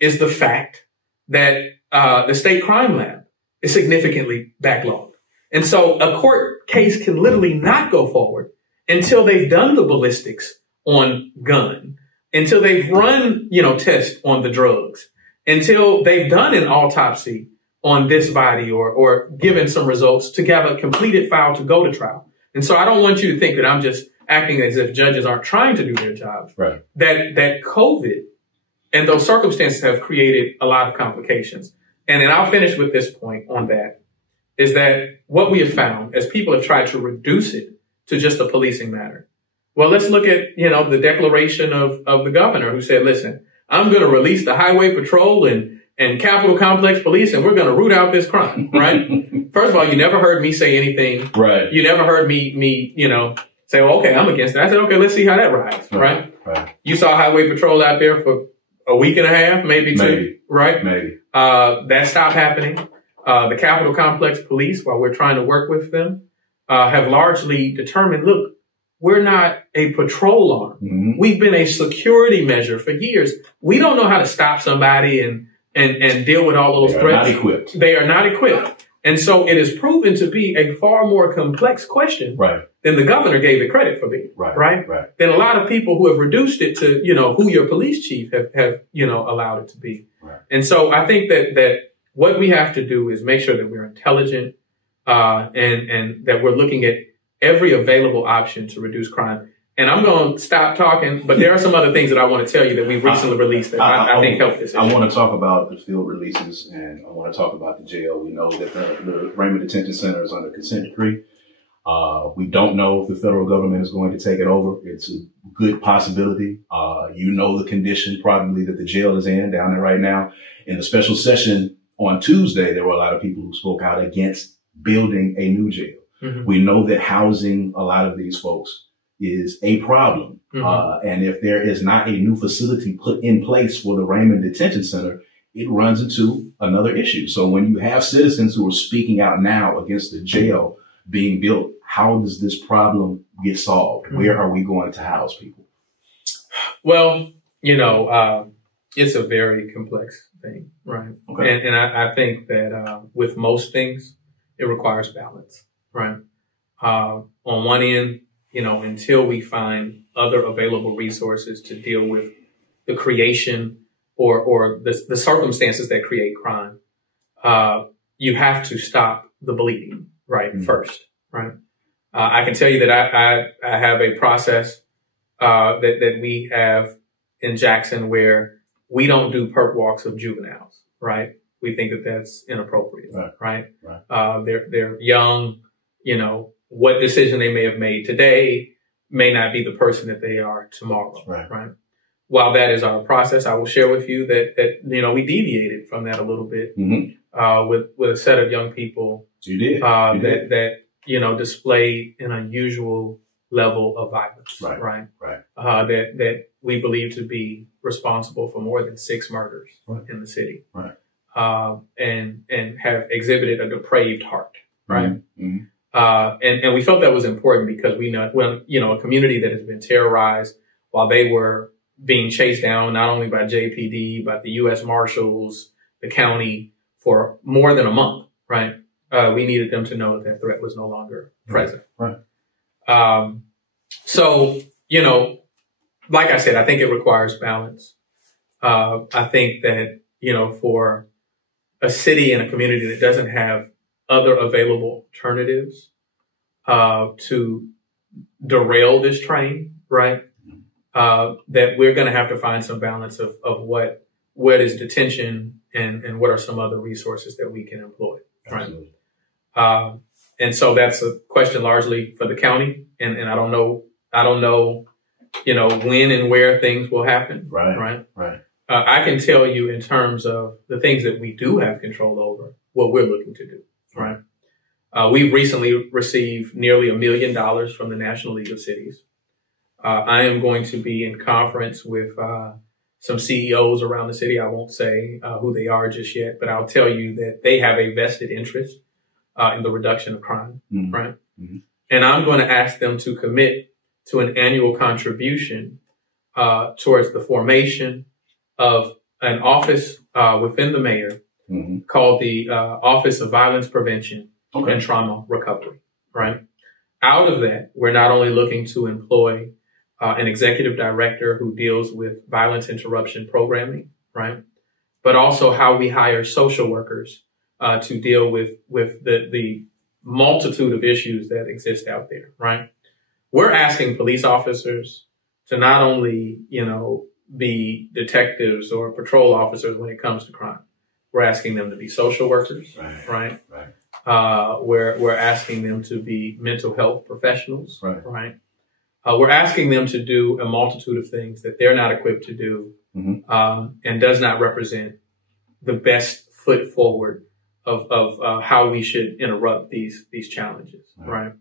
is the fact that the state crime lab is significantly backlogged. And so a court case can literally not go forward until they've done the ballistics on gun, until they've run, tests on the drugs, until they've done an autopsy on this body or given some results to have a completed file to go to trial. And so I don't want you to think that I'm just acting as if judges aren't trying to do their jobs. Right. That COVID and those circumstances have created a lot of complications. And then I'll finish with this point on that, is that what we have found as people have tried to reduce it to just a policing matter. Well, let's look at, the declaration of the governor who said, listen, I'm going to release the highway patrol and Capitol Complex Police, and we're going to root out this crime, right? First of all, you never heard me say anything. Right. You never heard me, say, well, okay, I'm against it. I said, okay, let's see how that rides, right? Right. You saw highway patrol out there for a week and a half, maybe two, right? Maybe. That stopped happening. The Capitol Complex Police, while we're trying to work with them, have largely determined, look, we're not a patrol arm. We've been a security measure for years. We don't know how to stop somebody and deal with all those threats. They are not equipped. They are not equipped. And so it is proven to be a far more complex question than the governor gave it credit for being. Right. Than a lot of people who have reduced it to, who your police chief have allowed it to be. Right. And so I think that what we have to do is make sure that we're intelligent, and that we're looking at every available option to reduce crime. And I'm going to stop talking, but there are some other things that I want to tell you that we've recently released that I think help this issue. I want to talk about the field releases, and I want to talk about the jail. We know that the Raymond Detention Center is under consent decree. We don't know if the federal government is going to take it over. It's a good possibility. The condition probably that the jail is in down there right now. In the special session on Tuesday, there were a lot of people who spoke out against building a new jail. We know that housing a lot of these folks is a problem. And if there is not a new facility put in place for the Raymond Detention Center, it runs into another issue. So when you have citizens who are speaking out now against the jail being built, how does this problem get solved? Where are we going to house people? Well, it's a very complex thing, right? Okay. And I think that with most things, it requires balance, right? On one end, until we find other available resources to deal with the creation or the circumstances that create crime, you have to stop the bleeding, right? First, right? I can tell you that I have a process that we have in Jackson where we don't do perp walks of juveniles, right? We think that that's inappropriate, right? They're young, what decision they may have made today may not be the person that they are tomorrow, right? While that is our process, I will share with you that we deviated from that a little bit with a set of young people that displayed an unusual level of violence, that we believe to be responsible for more than 6 murders in the city, and have exhibited a depraved heart, right? And we felt that was important because we know, a community that has been terrorized while they were being chased down, not only by JPD, but the U.S. Marshals, the county, for more than a month, right? We needed them to know that threat was no longer present. So, like I said, I think it requires balance. I think that, for a city and a community that doesn't have other available alternatives to derail this train, right? That we're going to have to find some balance of what is detention and what are some other resources that we can employ, right? And so that's a question largely for the county, and I don't know, when and where things will happen, right? I can tell you in terms of the things that we do have control over, what we're looking to do, right? We've recently received nearly $1 million from the National League of Cities. I am going to be in conference with some CEOs around the city. I won't say who they are just yet, but I'll tell you that they have a vested interest in the reduction of crime, right? And I'm going to ask them to commit to an annual contribution towards the formation of an office within the mayor called the Office of Violence Prevention and Trauma Recovery, right? Out of that, we're not only looking to employ an executive director who deals with violence interruption programming, right? But also how we hire social workers to deal with the multitude of issues that exist out there, right? We're asking police officers to not only, be detectives or patrol officers when it comes to crime. We're asking them to be social workers, right? We're asking them to be mental health professionals, right? We're asking them to do a multitude of things that they're not equipped to do, and does not represent the best foot forward of how we should interrupt these challenges, right?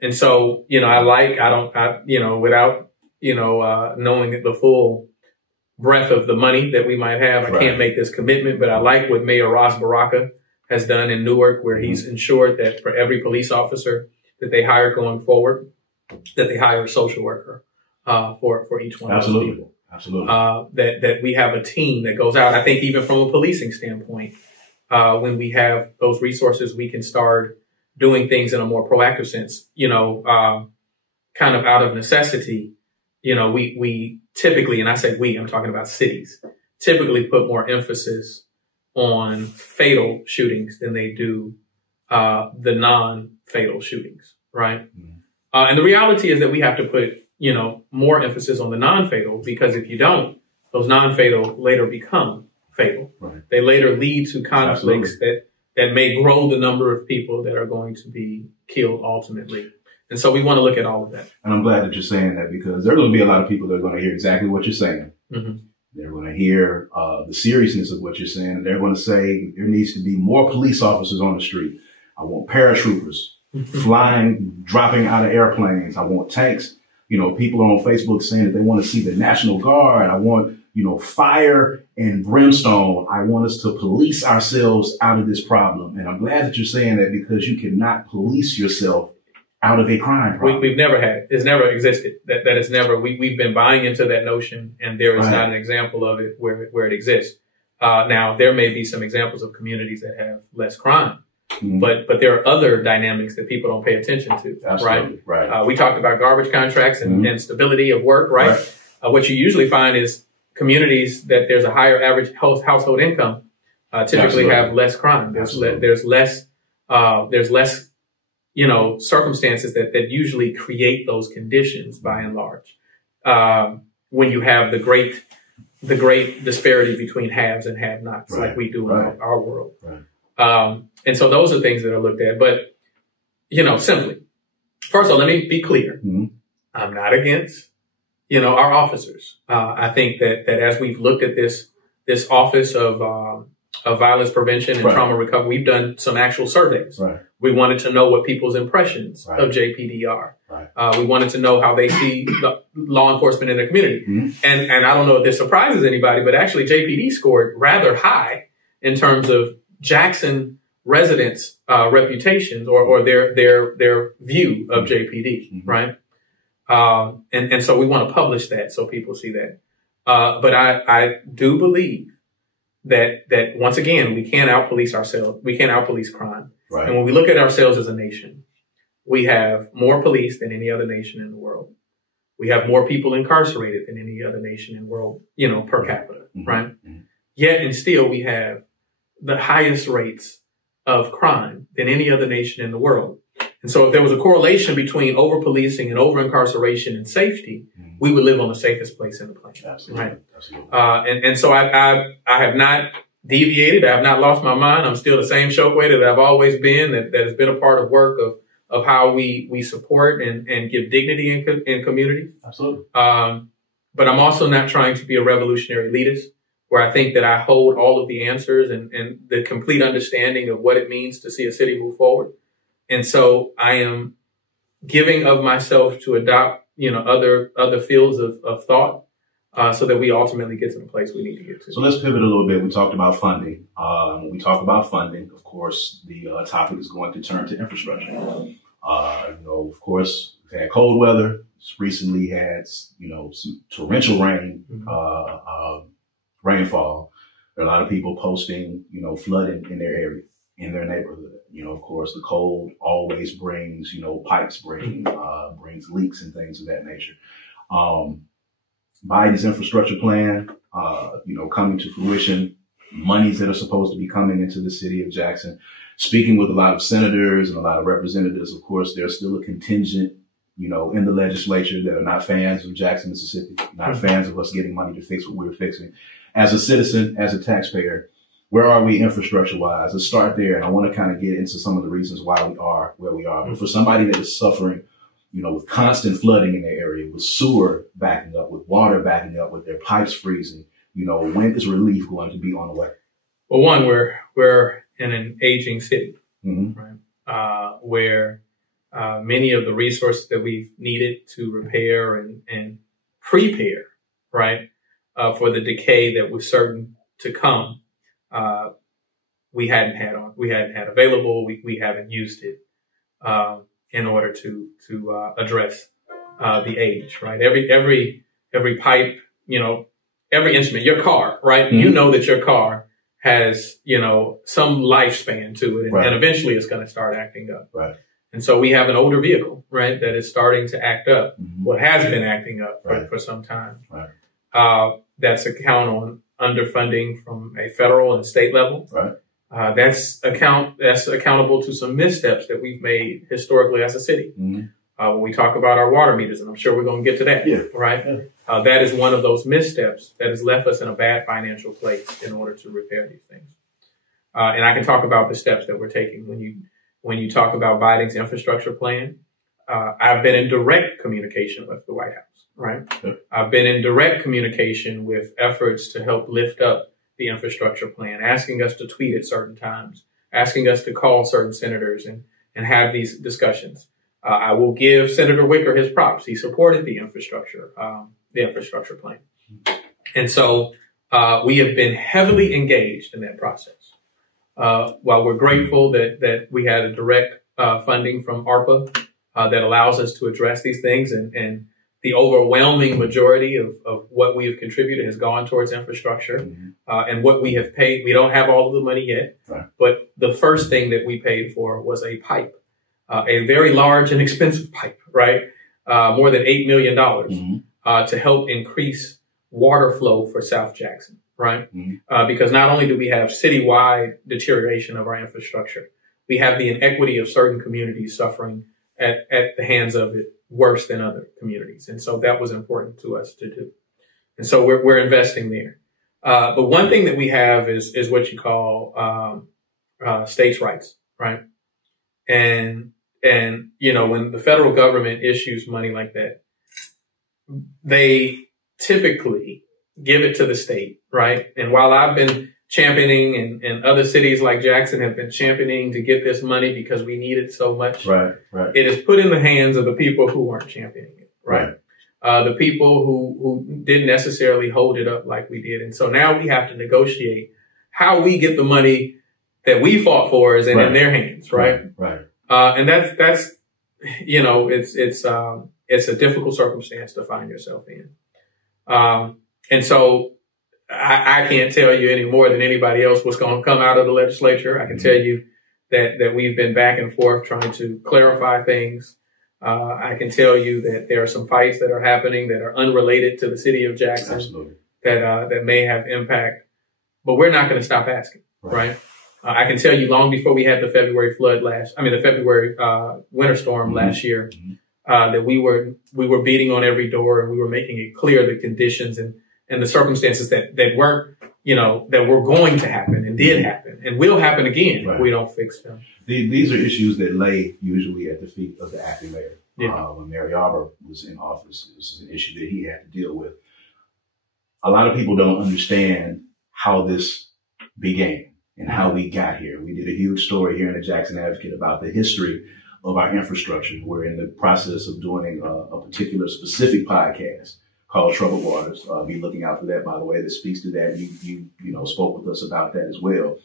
And so, without knowing the full breadth of the money that we might have, I can't make this commitment, but I like what Mayor Ross Baraka has done in Newark, where he's ensured that for every police officer that they hire going forward, that they hire a social worker for each one of those people. Absolutely. That we have a team that goes out. I think even from a policing standpoint, when we have those resources, we can start doing things in a more proactive sense, kind of out of necessity. We typically, and I say we, I'm talking about cities, typically put more emphasis on fatal shootings than they do the non-fatal shootings, right? And the reality is that we have to put, more emphasis on the non-fatal, because if you don't, those non-fatal later become fatal. They later lead to conflicts that may grow the number of people that are going to be killed ultimately. And so we want to look at all of that. And I'm glad that you're saying that, because there are going to be a lot of people that are going to hear exactly what you're saying. They're going to hear the seriousness of what you're saying. They're going to say there needs to be more police officers on the street. I want paratroopers. flying, dropping out of airplanes. I want tanks. You know, people are on Facebook saying that they want to see the National Guard. I want, you know, fire and brimstone. I want us to police ourselves out of this problem. And I'm glad that you're saying that, because you cannot police yourself out of a crime problem. We've never had it. It's never existed. That is never, we've been buying into that notion, and there is not an example of it where it exists. Now, there may be some examples of communities that have less crime. But there are other dynamics that people don't pay attention to, right? We talked about garbage contracts and stability of work, right? What you usually find is communities that there's a higher average household income typically have less crime. There's less, you know, circumstances that usually create those conditions by and large. When you have the great disparity between haves and have-nots, like we do in our world. And so those are things that are looked at. But, you know, simply, first of all, let me be clear. I'm not against, you know, our officers. I think that as we've looked at this office of violence prevention and trauma recovery, we've done some actual surveys. We wanted to know what people's impressions of JPD are. We wanted to know how they see law enforcement in their community. And I don't know if this surprises anybody, but actually JPD scored rather high in terms of Jackson residents' reputations or their view of JPD, right? And so we want to publish that so people see that. But I do believe that once again, we can't outpolice ourselves. We can't outpolice crime. And when we look at ourselves as a nation, we have more police than any other nation in the world. We have more people incarcerated than any other nation in the world, you know, per capita, right? Yet and still we have the highest rates of crime than any other nation in the world. And so if there was a correlation between over-policing and over-incarceration and safety, we would live on the safest place in the planet. Right? And so I have not deviated. I have not lost my mind. I'm still the same Chokwe that I've always been, that has been a part of work of how we support and give dignity in community. Absolutely. But I'm also not trying to be a revolutionary elitist, where I think that I hold all of the answers and the complete understanding of what it means to see a city move forward. And so I am giving of myself to adopt, you know, other fields of thought, so that we ultimately get to the place we need to get to. So let's pivot a little bit. We talked about funding. When we talk about funding, of course, the topic is going to turn to infrastructure. You know, of course, we've had cold weather. Just recently had, you know, some torrential rain, rainfall. There are a lot of people posting, you know, flooding in their area, in their neighborhood. You know, of course, the cold always brings, you know, pipes breaking, brings leaks and things of that nature. Biden's infrastructure plan, you know, coming to fruition, monies that are supposed to be coming into the city of Jackson. Speaking with a lot of senators and a lot of representatives, of course, there's still a contingent, you know, in the legislature that are not fans of Jackson, Mississippi, not fans of us getting money to fix what we're fixing. As a citizen, as a taxpayer, where are we infrastructure-wise? Let's start there. And I want to kind of get into some of the reasons why we are where we are. But for somebody that is suffering, you know, with constant flooding in their area, with sewer backing up, with water backing up, with their pipes freezing, you know, when is relief going to be on the way? Well, one, we're in an aging city, right? Where many of the resources that we've needed to repair and prepare, right, for the decay that was certain to come, we hadn't had available. We haven't used it in order to address the age, right? Every pipe, you know, every instrument, your car, right? You know that your car has, you know, some lifespan to it, and eventually it's going to start acting up. Right. And so we have an older vehicle, right, that is starting to act up. What has been acting up for some time. Right. That's account on underfunding from a federal and state level. Right. That's accountable to some missteps that we've made historically as a city. When we talk about our water meters, and I'm sure we're going to get to that, right? That is one of those missteps that has left us in a bad financial place in order to repair these things. And I can talk about the steps that we're taking. When you talk about Biden's infrastructure plan, I've been in direct communication with the White House, right? I've been in direct communication with efforts to help lift up the infrastructure plan, asking us to tweet at certain times, asking us to call certain senators and have these discussions. I will give Senator Wicker his props. He supported the infrastructure plan. And so we have been heavily engaged in that process. While we're grateful that we had a direct funding from ARPA that allows us to address these things, and the overwhelming majority of what we have contributed has gone towards infrastructure. And what we have paid, we don't have all of the money yet, right, but the first thing that we paid for was a pipe, a very large and expensive pipe, right? More than $8 million to help increase water flow for South Jackson, right? Because not only do we have citywide deterioration of our infrastructure, we have the inequity of certain communities suffering at the hands of it worse than other communities. And so that was important to us to do. And so we're investing there. But one thing that we have is what you call states' rights, right? And you know, when the federal government issues money like that, they typically give it to the state, right? And while I've been championing and other cities like Jackson have been championing to get this money because we need it so much, right. It is put in the hands of the people who weren't championing it, right? The people who didn't necessarily hold it up like we did. And so now we have to negotiate how we get the money that we fought for is in their hands, right? And that's, you know, it's a difficult circumstance to find yourself in. And so I can't tell you any more than anybody else what's going to come out of the legislature. I can tell you that we've been back and forth trying to clarify things. I can tell you that there are some fights that are happening that are unrelated to the city of Jackson that may have impact, but we're not going to stop asking, right? I can tell you long before we had the February winter storm last year, that we were beating on every door and we were making it clear the conditions and the circumstances that weren't, you know, that were going to happen and did happen and will happen again if we don't fix them. These are issues that lay usually at the feet of the acting mayor. When Mayor Yarber was in office, this is an issue that he had to deal with. A lot of people don't understand how this began and how we got here. We did a huge story here in the Jackson Advocate about the history of our infrastructure. We're in the process of doing a particular specific podcast called Troubled Waters. Be looking out for that, by the way, that speaks to that. You spoke with us about that as well.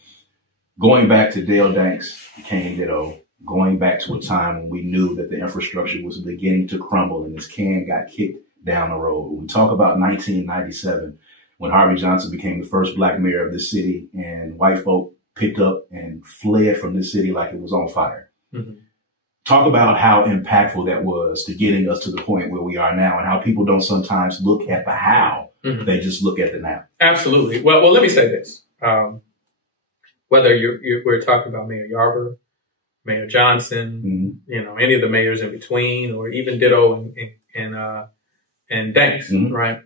Going back to Dale Danks, Cane Ditto, going back to a time when we knew that the infrastructure was beginning to crumble and this can got kicked down the road. When we talk about 1997, when Harvey Johnson became the first black mayor of this city and white folk picked up and fled from this city like it was on fire. Talk about how impactful that was to getting us to the point where we are now and how people don't sometimes look at the how, they just look at the now. Absolutely. Well, let me say this. Whether we're talking about Mayor Yarber, Mayor Johnson, you know, any of the mayors in between, or even Ditto and Danks, right?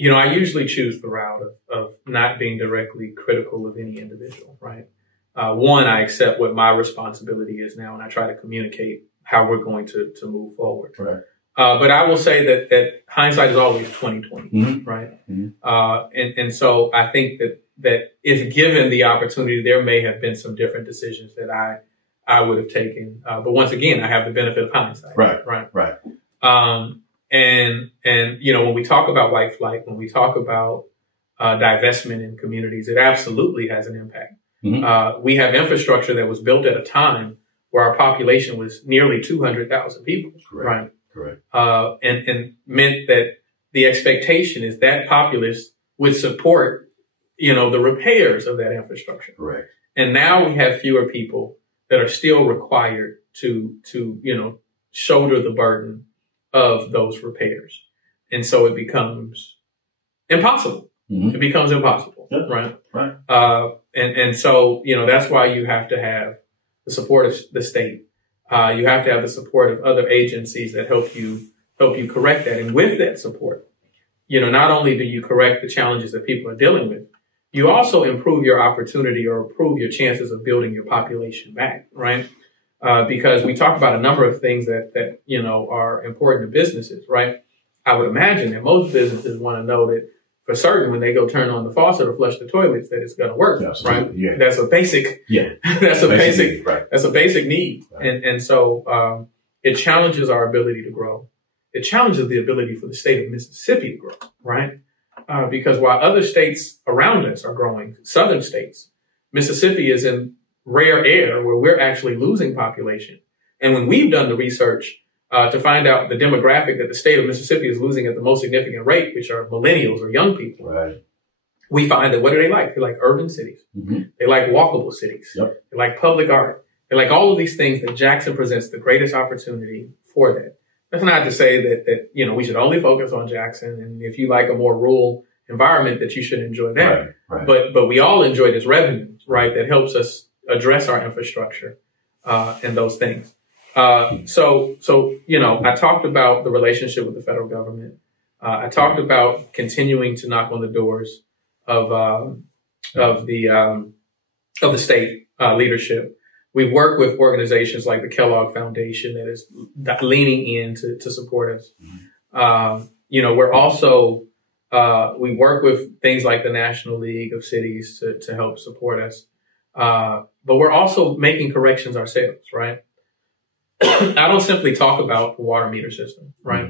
You know, I usually choose the route of not being directly critical of any individual, right? One, I accept what my responsibility is now, and I try to communicate how we're going to move forward. Right. But I will say that hindsight is always 20/20, right? And so I think that if given the opportunity, there may have been some different decisions that I would have taken. But once again, I have the benefit of hindsight. Right. And you know, when we talk about white flight, when we talk about divestment in communities, it absolutely has an impact. We have infrastructure that was built at a time where our population was nearly 200,000 people, right? And meant that the expectation is that populace would support, you know, the repairs of that infrastructure. And now we have fewer people that are still required to, you know, shoulder the burden of those repairs. And so it becomes impossible. It becomes impossible, right? And so, you know, that's why you have to have the support of the state. You have to have the support of other agencies that help you correct that. And with that support, you know, not only do you correct the challenges that people are dealing with, you also improve your opportunity or improve your chances of building your population back, right? Because we talk about a number of things that, you know, are important to businesses, right? I would imagine that most businesses want to know that for certain when they go turn on the faucet or flush the toilets that it's going to work, right? Yeah. That's a basic, that's a basic, that's a basic need. Right. And so, it challenges our ability to grow. It challenges the ability for the state of Mississippi to grow, right? Because while other states around us are growing, southern states, Mississippi is in rare air where we're actually losing population. And when we've done the research to find out the demographic that the state of Mississippi is losing at the most significant rate, which are millennials or young people, right, we find that what do they like? They like urban cities. Mm-hmm. They like walkable cities. Yep. They like public art. They like all of these things that Jackson presents the greatest opportunity for that. That's not to say that we should only focus on Jackson. And if you like a more rural environment, that you should enjoy that. Right. But we all enjoy this revenue, right, that helps us address our infrastructure and those things. So I talked about the relationship with the federal government. I talked about continuing to knock on the doors of the state leadership. We work with organizations like the Kellogg Foundation that is leaning in to support us. We're also, we work with things like the National League of Cities to help support us. But we're also making corrections ourselves, right? I don't simply talk about the water meter system, right?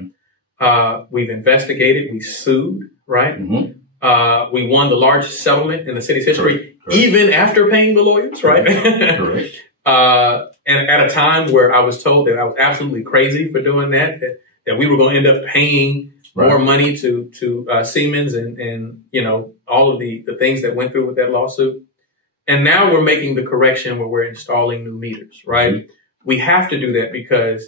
Mm-hmm. We've investigated, we sued, right? Mm-hmm. We won the largest settlement in the city's history, correct. Even after paying the lawyers, right? Correct. And at a time where I was told that I was absolutely crazy for doing that we were going to end up paying more money to Siemens and all of the things that went through with that lawsuit. And now we're making the correction where we're installing new meters, right? Mm-hmm. We have to do that because,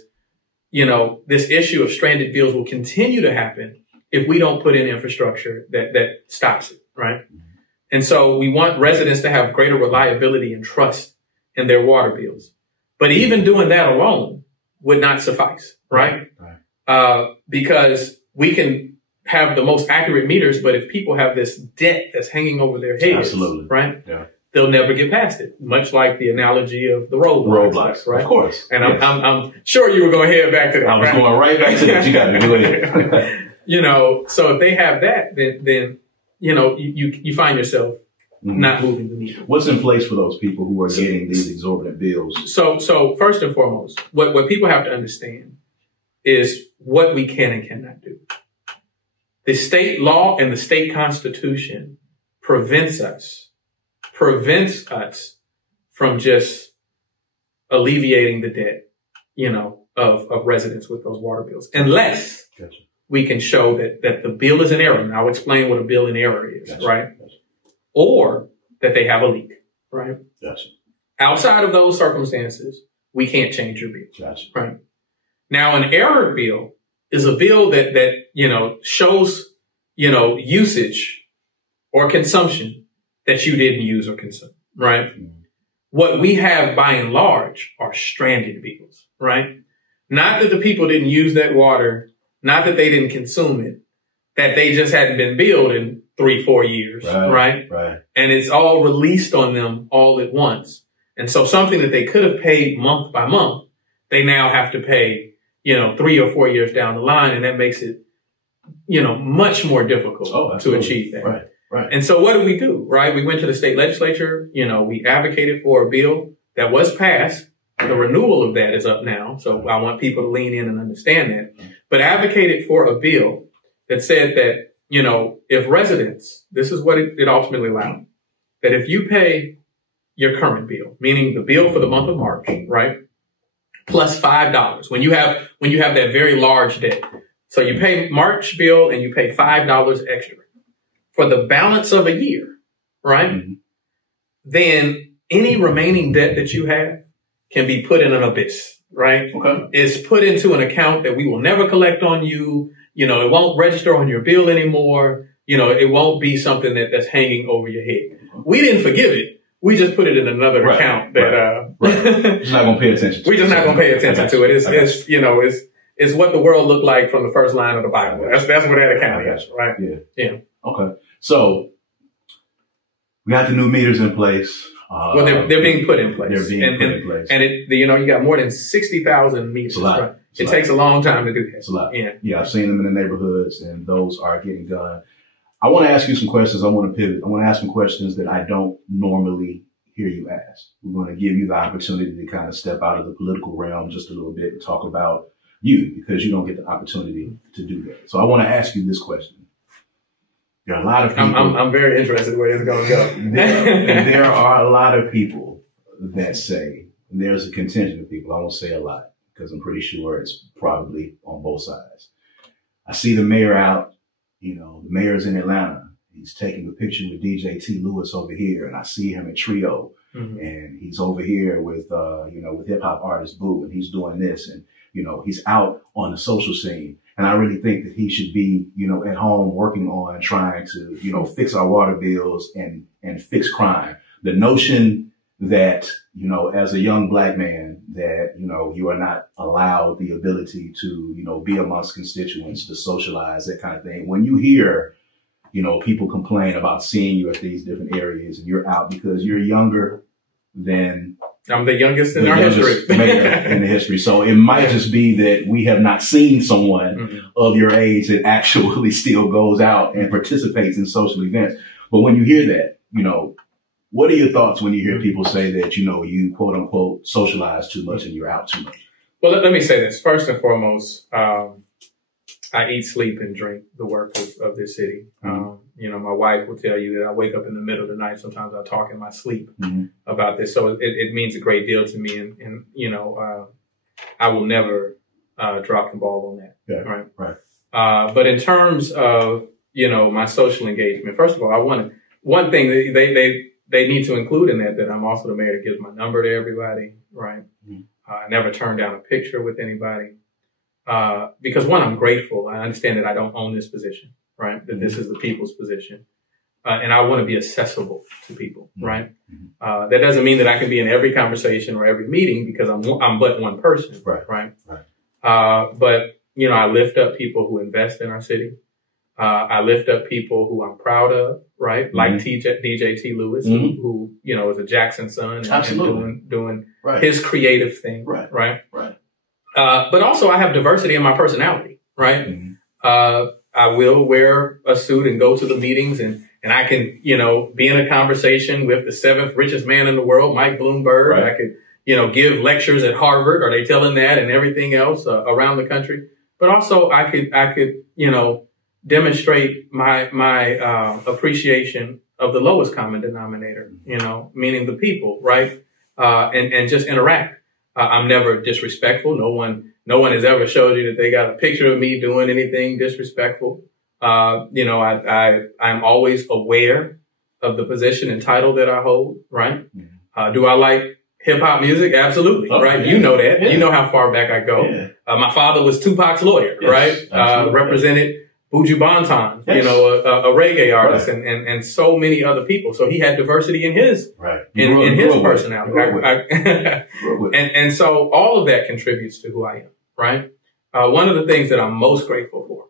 this issue of stranded bills will continue to happen if we don't put in infrastructure that stops it, right? Mm-hmm. And so we want residents to have greater reliability and trust in their water bills. But even doing that alone would not suffice, right? Because we can have the most accurate meters, but if people have this debt that's hanging over their heads, absolutely, right? Yeah. They'll never get past it, much like the analogy of the roadblocks, right? Of course. And yes. I'm sure you were going to head back to that. I was going right back to that. You got to do it. So if they have that, then you find yourself not moving the needle. What's in place for those people who are getting these exorbitant bills? So first and foremost, what people have to understand is what we can and cannot do. The state law and the state constitution prevents us from just alleviating the debt, of residents with those water bills, unless we can show that the bill is in error. And I'll explain what a bill in error is, right? Or that they have a leak, right? Outside of those circumstances, we can't change your bill, right? Now, an error bill is a bill that shows, usage or consumption that you didn't use or consume, right? Mm-hmm. What we have by and large are stranded bills, right? Not that the people didn't use that water, not that they didn't consume it, that they just hadn't been billed in 3-4 years, right? And it's all released on them all at once. And so something that they could have paid month by month, they now have to pay, 3 or 4 years down the line. And that makes it, much more difficult to achieve that. Right. And so what do? Right? We went to the state legislature, we advocated for a bill that was passed. The renewal of that is up now. So I want people to lean in and understand that, but advocated for a bill that said that, if residents, this is what it ultimately allowed, that if you pay your current bill, meaning the bill for the month of March, right, plus $5, when you have that very large debt. So you pay March bill and you pay $5 extra for the balance of a year, right? Mm-hmm. Then any remaining debt that you have can be put in an abyss, right? Okay. It's put into an account that we will never collect on you. It won't register on your bill anymore. It won't be something that's hanging over your head. We didn't forgive it. We just put it in another account that, We're just not going to pay attention to it. We're just not going to pay attention to it. It's what the world looked like from the first line of the Bible. That's what that account is, right? Yeah. Okay. So we got the new meters in place. Well, they're being put in place. They're being put in place. And you got more than 60,000 meters. Right? It takes a long time to do that. It's a lot. Yeah. I've seen them in the neighborhoods and those are getting done. I want to ask you some questions. I want to pivot. I want to ask some questions that I don't normally hear you ask. We're going to give you the opportunity to kind of step out of the political realm just a little bit and talk about you, because you don't get the opportunity to do that. So I want to ask you this question. There are a lot of people. I'm very interested in where this is going to go. there are a lot of people that say, there's a contingent of people, I won't say a lot, because I'm pretty sure it's probably on both sides. I see the mayor out, the mayor's in Atlanta. He's taking a picture with DJ T. Lewis over here, and I see him at Trio, and he's over here with hip hop artist Boo, and he's doing this, and, he's out on the social scene. And I really think that he should be, at home working on trying to, fix our water bills and fix crime. The notion that, as a young black man, that, you are not allowed the ability to, be amongst constituents, to socialize, that kind of thing. When you hear, people complain about seeing you at these different areas and you're out because you're younger than I'm the youngest in our history. In the history. So it might just be that we have not seen someone of your age that actually still goes out and participates in social events. But when you hear that, what are your thoughts when you hear people say that, you quote unquote socialize too much and you're out too much? Well, let me say this. First and foremost, I eat, sleep, and drink the work of this city. My wife will tell you that I wake up in the middle of the night. Sometimes I talk in my sleep about this. So it means a great deal to me. And I will never drop the ball on that. Yeah, right. But in terms of, my social engagement, first of all, one thing they need to include in that I'm also the mayor that gives my number to everybody. Right. I never turn down a picture with anybody. Because one, I'm grateful. I understand that I don't own this position, right? That this is the people's position. And I want to be accessible to people, right? That doesn't mean that I can be in every conversation or every meeting because I'm but one person, right? But, I lift up people who invest in our city. I lift up people who I'm proud of, right? Like DJ T. Lewis, who, is a Jackson son and doing his creative thing, right? But also I have diversity in my personality, right? I will wear a suit and go to the meetings and I can, be in a conversation with the 7th richest man in the world, Mike Bloomberg. I could, give lectures at Harvard. Are they telling that and everything else around the country? But also I could, demonstrate my appreciation of the lowest common denominator, meaning the people, right? And just interact. I'm never disrespectful. No one has ever showed you that they got a picture of me doing anything disrespectful. I'm always aware of the position and title that I hold, right? Do I like hip hop music? Absolutely, right? Yeah. You know that. Yeah. You know how far back I go. Yeah. My father was Tupac's lawyer, right? Represented Buju Banton, a reggae artist and so many other people. So he had diversity in his, in his personality. And so all of that contributes to who I am, right? One of the things that I'm most grateful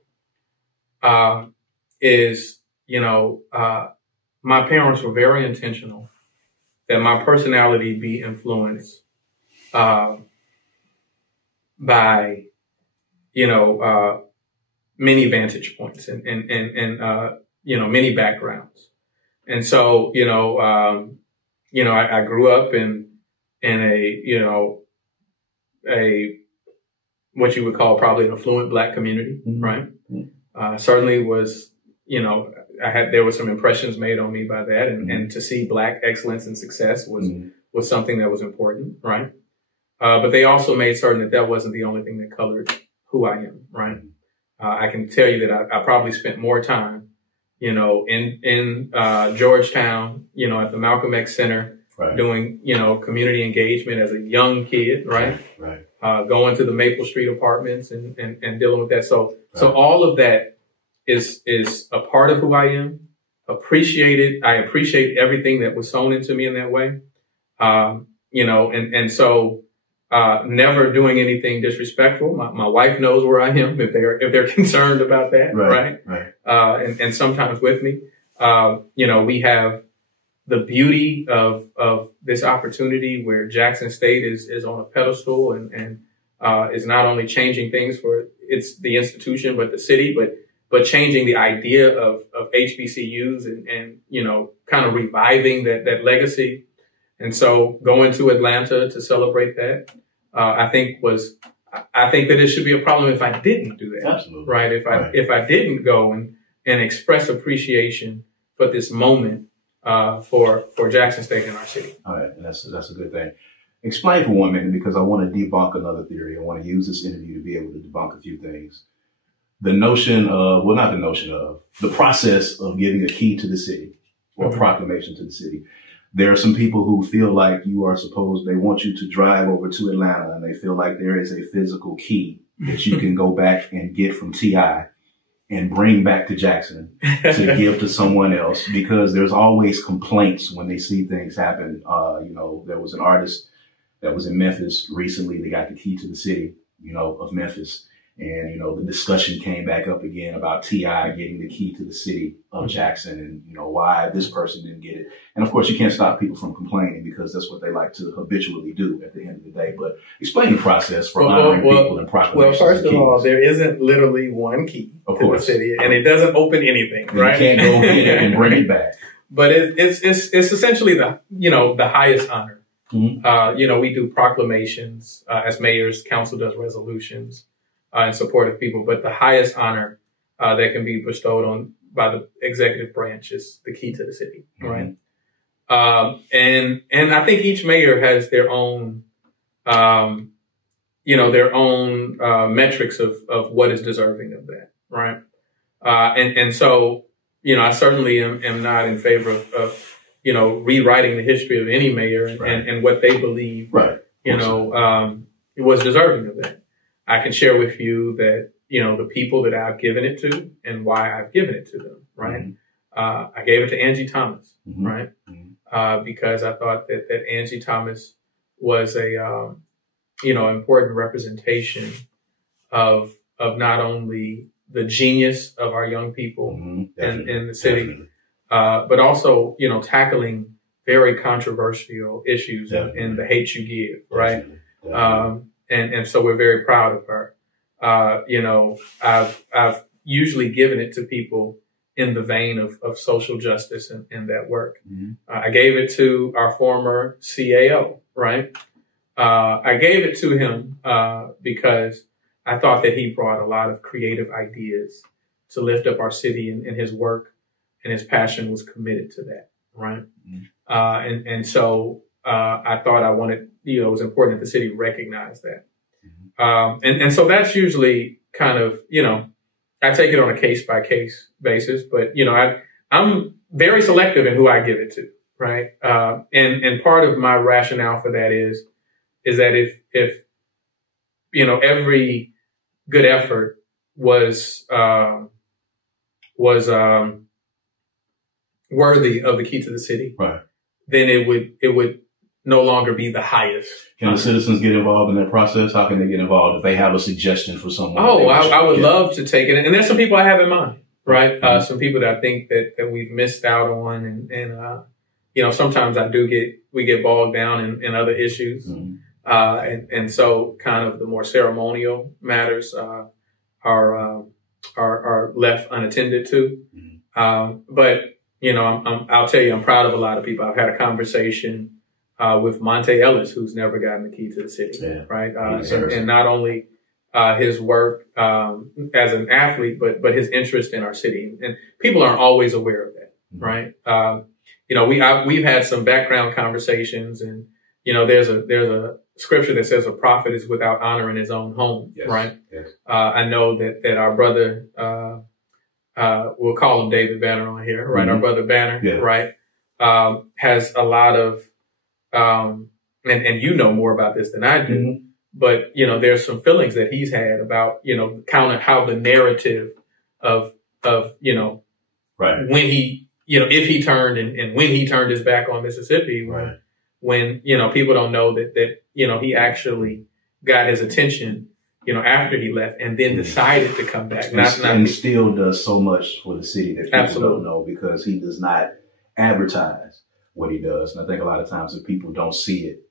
for, is, my parents were very intentional that my personality be influenced, by, many vantage points and many backgrounds. And so, I grew up in a what you would call probably an affluent black community, right? Certainly was, there were some impressions made on me by that. And to see black excellence and success was something that was important, right? But they also made certain that wasn't the only thing that colored who I am, right? I can tell you that I probably spent more time, in Georgetown, at the Malcolm X Center, doing, community engagement as a young kid, right? Going to the Maple Street apartments and dealing with that. So all of that is a part of who I am. I appreciate everything that was sown into me in that way. So never doing anything disrespectful. My wife knows where I am if they're concerned about that, right? And sometimes with me, we have the beauty of this opportunity where Jackson State is on a pedestal and is not only changing things for the institution, but the city, but but changing the idea of HBCUs and kind of reviving that legacy. And so going to Atlanta to celebrate that, I think that it should be a problem if I didn't do that. Absolutely. Right. If I didn't go and express appreciation for this moment, for Jackson State and our city. All right. And that's a good thing. Explain for 1 minute, because I want to debunk another theory. I want to use this interview to be able to debunk a few things. The notion of, well, not the notion of, the process of giving a key to the city or a proclamation to the city. There are some people who feel like they want you to drive over to Atlanta, and they feel like there is a physical key that you can go back and get from TI and bring back to Jackson to give to someone else, because there's always complaints when they see things happen. There was an artist that was in Memphis recently. They got the key to the city, of Memphis. And, the discussion came back up again about T.I. getting the key to the city of Jackson and, why this person didn't get it. And of course, you can't stop people from complaining, because that's what they like to habitually do at the end of the day. But explain the process for honoring people and proclamations. Well, first of all, there isn't literally one key to the city, and it doesn't open anything, right? You can't go get it and bring it back. But it's essentially the highest honor. Mm-hmm. We do proclamations as mayors, council does resolutions in support of people, but the highest honor that can be bestowed on by the executive branch is the key to the city, right? And I think each mayor has their own, metrics of what is deserving of that, right? And so, I certainly am not in favor of rewriting the history of any mayor and what they believe, was deserving of that. I can share with you that, the people that I've given it to and why I've given it to them, right? I gave it to Angie Thomas, right? Because I thought that Angie Thomas was a, important representation of not only the genius of our young people in the city, but also, tackling very controversial issues in the hate you give, right? And so we're very proud of her. I've usually given it to people in the vein of social justice and that work. I gave it to our former CAO, right? I gave it to him because I thought that he brought a lot of creative ideas to lift up our city, and his work and his passion was committed to that, right? And so I thought it was important that the city recognize that. And so that's usually kind of, I take it on a case by case basis, but, I'm very selective in who I give it to, right? And part of my rationale for that is that if every good effort was worthy of the key to the city, right, then it would no longer be the highest. Can the citizens get involved in that process? How can they get involved if they have a suggestion for someone? Oh, I would love to take it. And there's some people I have in mind, right? Some people that I think that we've missed out on. And sometimes we get bogged down in other issues. And so kind of the more ceremonial matters are left unattended to. But, I'll tell you, I'm proud of a lot of people. I've had a conversation with Monte Ellis, who's never gotten the key to the city, right? And not only his work as an athlete, but his interest in our city. And people aren't always aware of that, right? We've had some background conversations, and there's a scripture that says a prophet is without honor in his own home, right? I know that our brother, we'll call him David Banner on here, right? Our brother Banner, right? Has a lot of, and more about this than I do, but, there's some feelings that he's had about, kind of how the narrative of, when he, if he turned and when he turned his back on Mississippi, when, people don't know that, he actually got his attention, after he left and then decided to come back. And still does so much for the city that people don't know, because he does not advertise what he does. And I think a lot of times if people don't see it,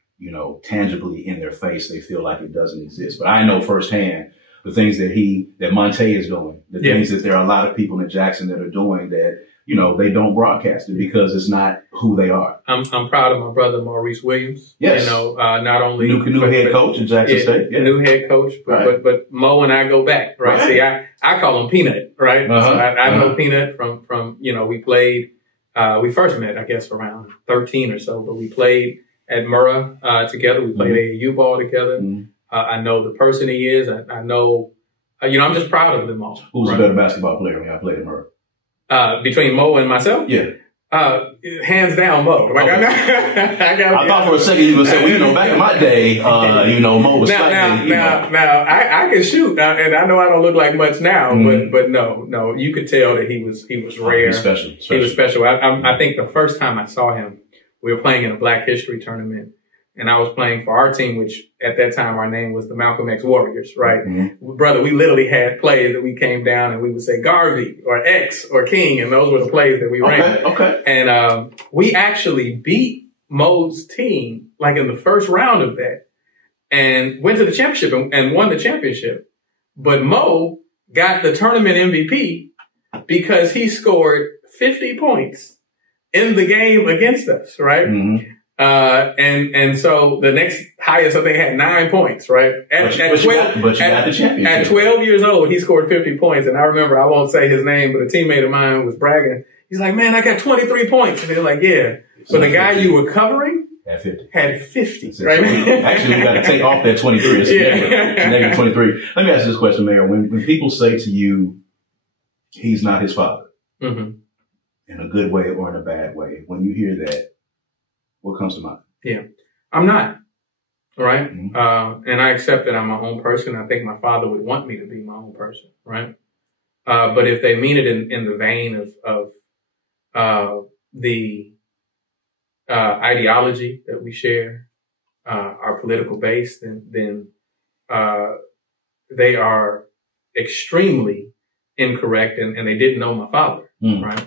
tangibly in their face, they feel like it doesn't exist. But I know firsthand the things that Monte is doing, the things that there are a lot of people in Jackson that are doing that, you know, they don't broadcast it because it's not who they are. I'm proud of my brother, Maurice Williams. Yes. You know, not only new head coach at Jackson State. New head coach, but Mo and I go back, right? See, I call him Peanut, right? So I know Peanut from, you know, we played, we first met, I guess, around 13 or so, but we played at Murrah, together. We played AAU ball together. I know the person he is. I know, you know, I'm just proud of them all. Who's a better basketball player when I played at Murrah? Between Mo and myself? Yeah. Hands down, Mo. Like, okay. I thought for a second you were going to say, well, you know, back in my day, you know, Mo was now, I can shoot, and I know I don't look like much now, but no, you could tell that he was rare. He's special. He was special. I think the first time I saw him, we were playing in a Black History tournament, and I was playing for our team, which at that time our name was the Malcolm X Warriors, right? Brother, we literally had plays that we came down and we would say Garvey or X or King, and those were the plays that we ran. Okay. And we actually beat Mo's team like in the first round of that and went to the championship and won the championship. But Mo got the tournament MVP because he scored 50 points in the game against us, right? And so the next highest, I think, had 9 points, right? At 12 years old, he scored 50 points. And I remember, I won't say his name, but a teammate of mine was bragging. He's like, man, I got 23 points. And they're like, yeah. So the guy you were covering had 50, right? Actually, we got to take off that 23. It's negative 23. Let me ask you this question, Mayor. When people say to you, he's not his father, in a good way or in a bad way, when you hear that, what comes to mind? Yeah, I'm not. Right. And I accept that I'm my own person. I think my father would want me to be my own person. Right. But if they mean it in the vein of the ideology that we share, our political base, then they are extremely incorrect, and they didn't know my father. Right.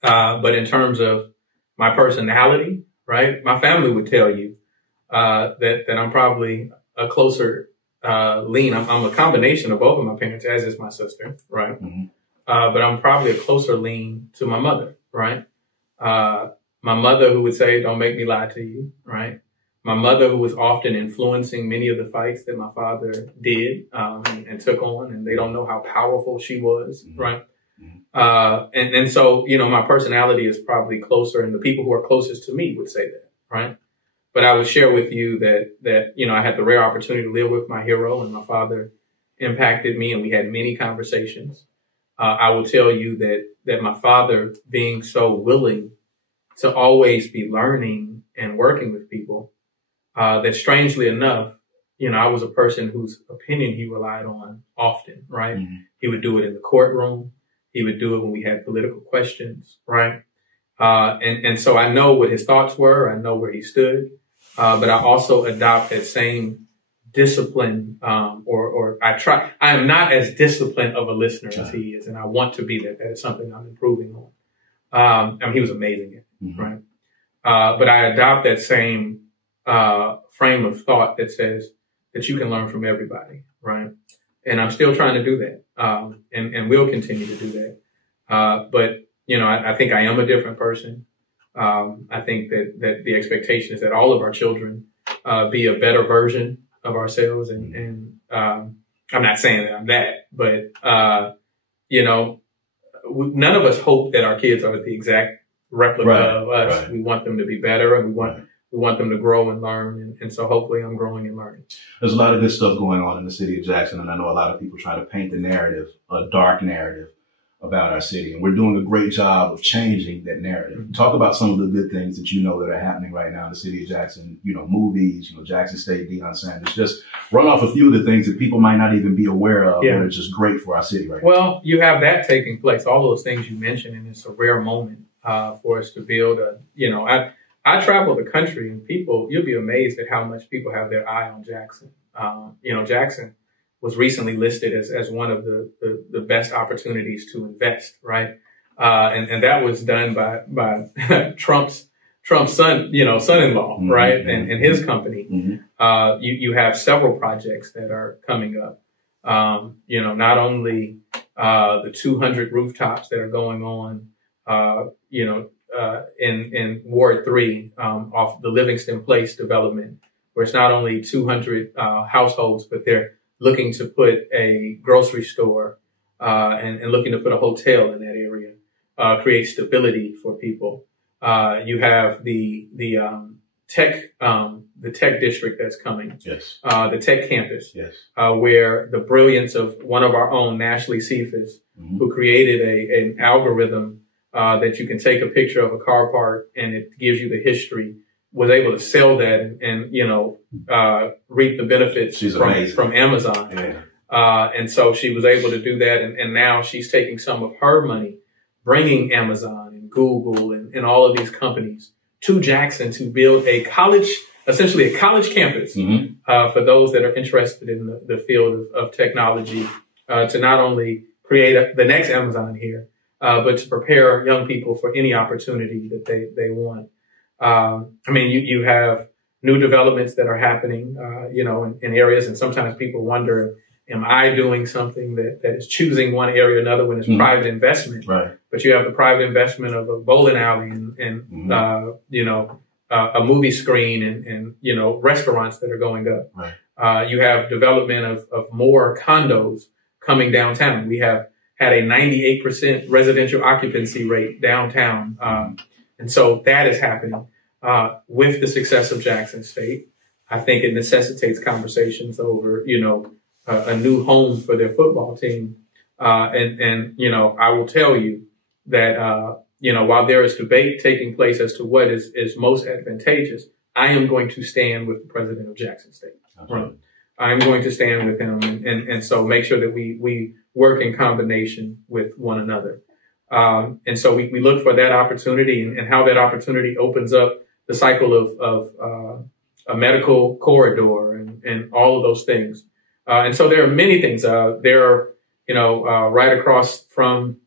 But in terms of my personality, right, my family would tell you that I'm probably a closer lean. I'm a combination of both of my parents, as is my sister, right? But I'm probably a closer lean to my mother, right? My mother, who would say, "Don't make me lie to you," right? My mother, who was often influencing many of the fights that my father did and took on, and they don't know how powerful she was, right? And so, you know, my personality is probably closer, and the people who are closest to me would say that, right? But I would share with you that, you know, I had the rare opportunity to live with my hero, and my father impacted me, and we had many conversations. I will tell you that my father, being so willing to always be learning and working with people, that strangely enough, you know, I was a person whose opinion he relied on often, right? He would do it in the courtroom. He would do it when we had political questions, right? And so I know what his thoughts were. I know where he stood. But I also adopt that same discipline, or I am not as disciplined of a listener as he is. And I want to be that. That is something I'm improving on. I mean, he was amazing at it, right? But I adopt that same, frame of thought that says that you can learn from everybody, right? And I'm still trying to do that. And will continue to do that. But, you know, I think I am a different person. I think that the expectation is that all of our children, be a better version of ourselves. And I'm not saying that I'm that, but, you know, none of us hope that our kids are the exact replica of us. We want them to be better, and we want them to grow and learn. And so hopefully I'm growing and learning. There's a lot of good stuff going on in the city of Jackson. And I know a lot of people try to paint the narrative, a dark narrative about our city. And we're doing a great job of changing that narrative. Talk about some of the good things that you know that are happening right now in the city of Jackson, you know, movies, you know, Jackson State, Deion Sanders. Just run off a few of the things that people might not even be aware of that are just great for our city right now. Well, you have that taking place, all those things you mentioned, and it's a rare moment for us to build a, you know, I travel the country, and people, you'll be amazed at how much people have their eye on Jackson. You know, Jackson was recently listed as one of the best opportunities to invest, right? And that was done by Trump's son, you know, son-in-law, right? And his company. You have several projects that are coming up. Not only the 200 rooftops that are going on, in Ward 3 off the Livingston Place development, where it's not only 200 households, but they're looking to put a grocery store and looking to put a hotel in that area, create stability for people. You have the tech district that's coming. Yes. The tech campus. Yes. Where the brilliance of one of our own, Nashley Cephas, who created an algorithm that you can take a picture of a car park and it gives you the history, was able to sell that and reap the benefits from Amazon. Yeah. And so she was able to do that. And now she's taking some of her money, bringing Amazon and Google and all of these companies to Jackson to build essentially a college campus for those that are interested in the field of technology, to not only create the next Amazon here, but to prepare young people for any opportunity that they want. You have new developments that are happening, in areas, and sometimes people wonder, am I doing something that is choosing one area or another when it's private investment? Right. But you have the private investment of a bowling alley and a movie screen and restaurants that are going up. Right. You have development of more condos coming downtown. We have had a 98% residential occupancy rate downtown. And so that is happening. With the success of Jackson State, I think it necessitates conversations over, a new home for their football team. I will tell you that, while there is debate taking place as to what is most advantageous, I am going to stand with the president of Jackson State. Right. I'm going to stand with him and so make sure that we work in combination with one another. And so we look for that opportunity and how that opportunity opens up the cycle of a medical corridor and all of those things. And so there are many things. There are, right across from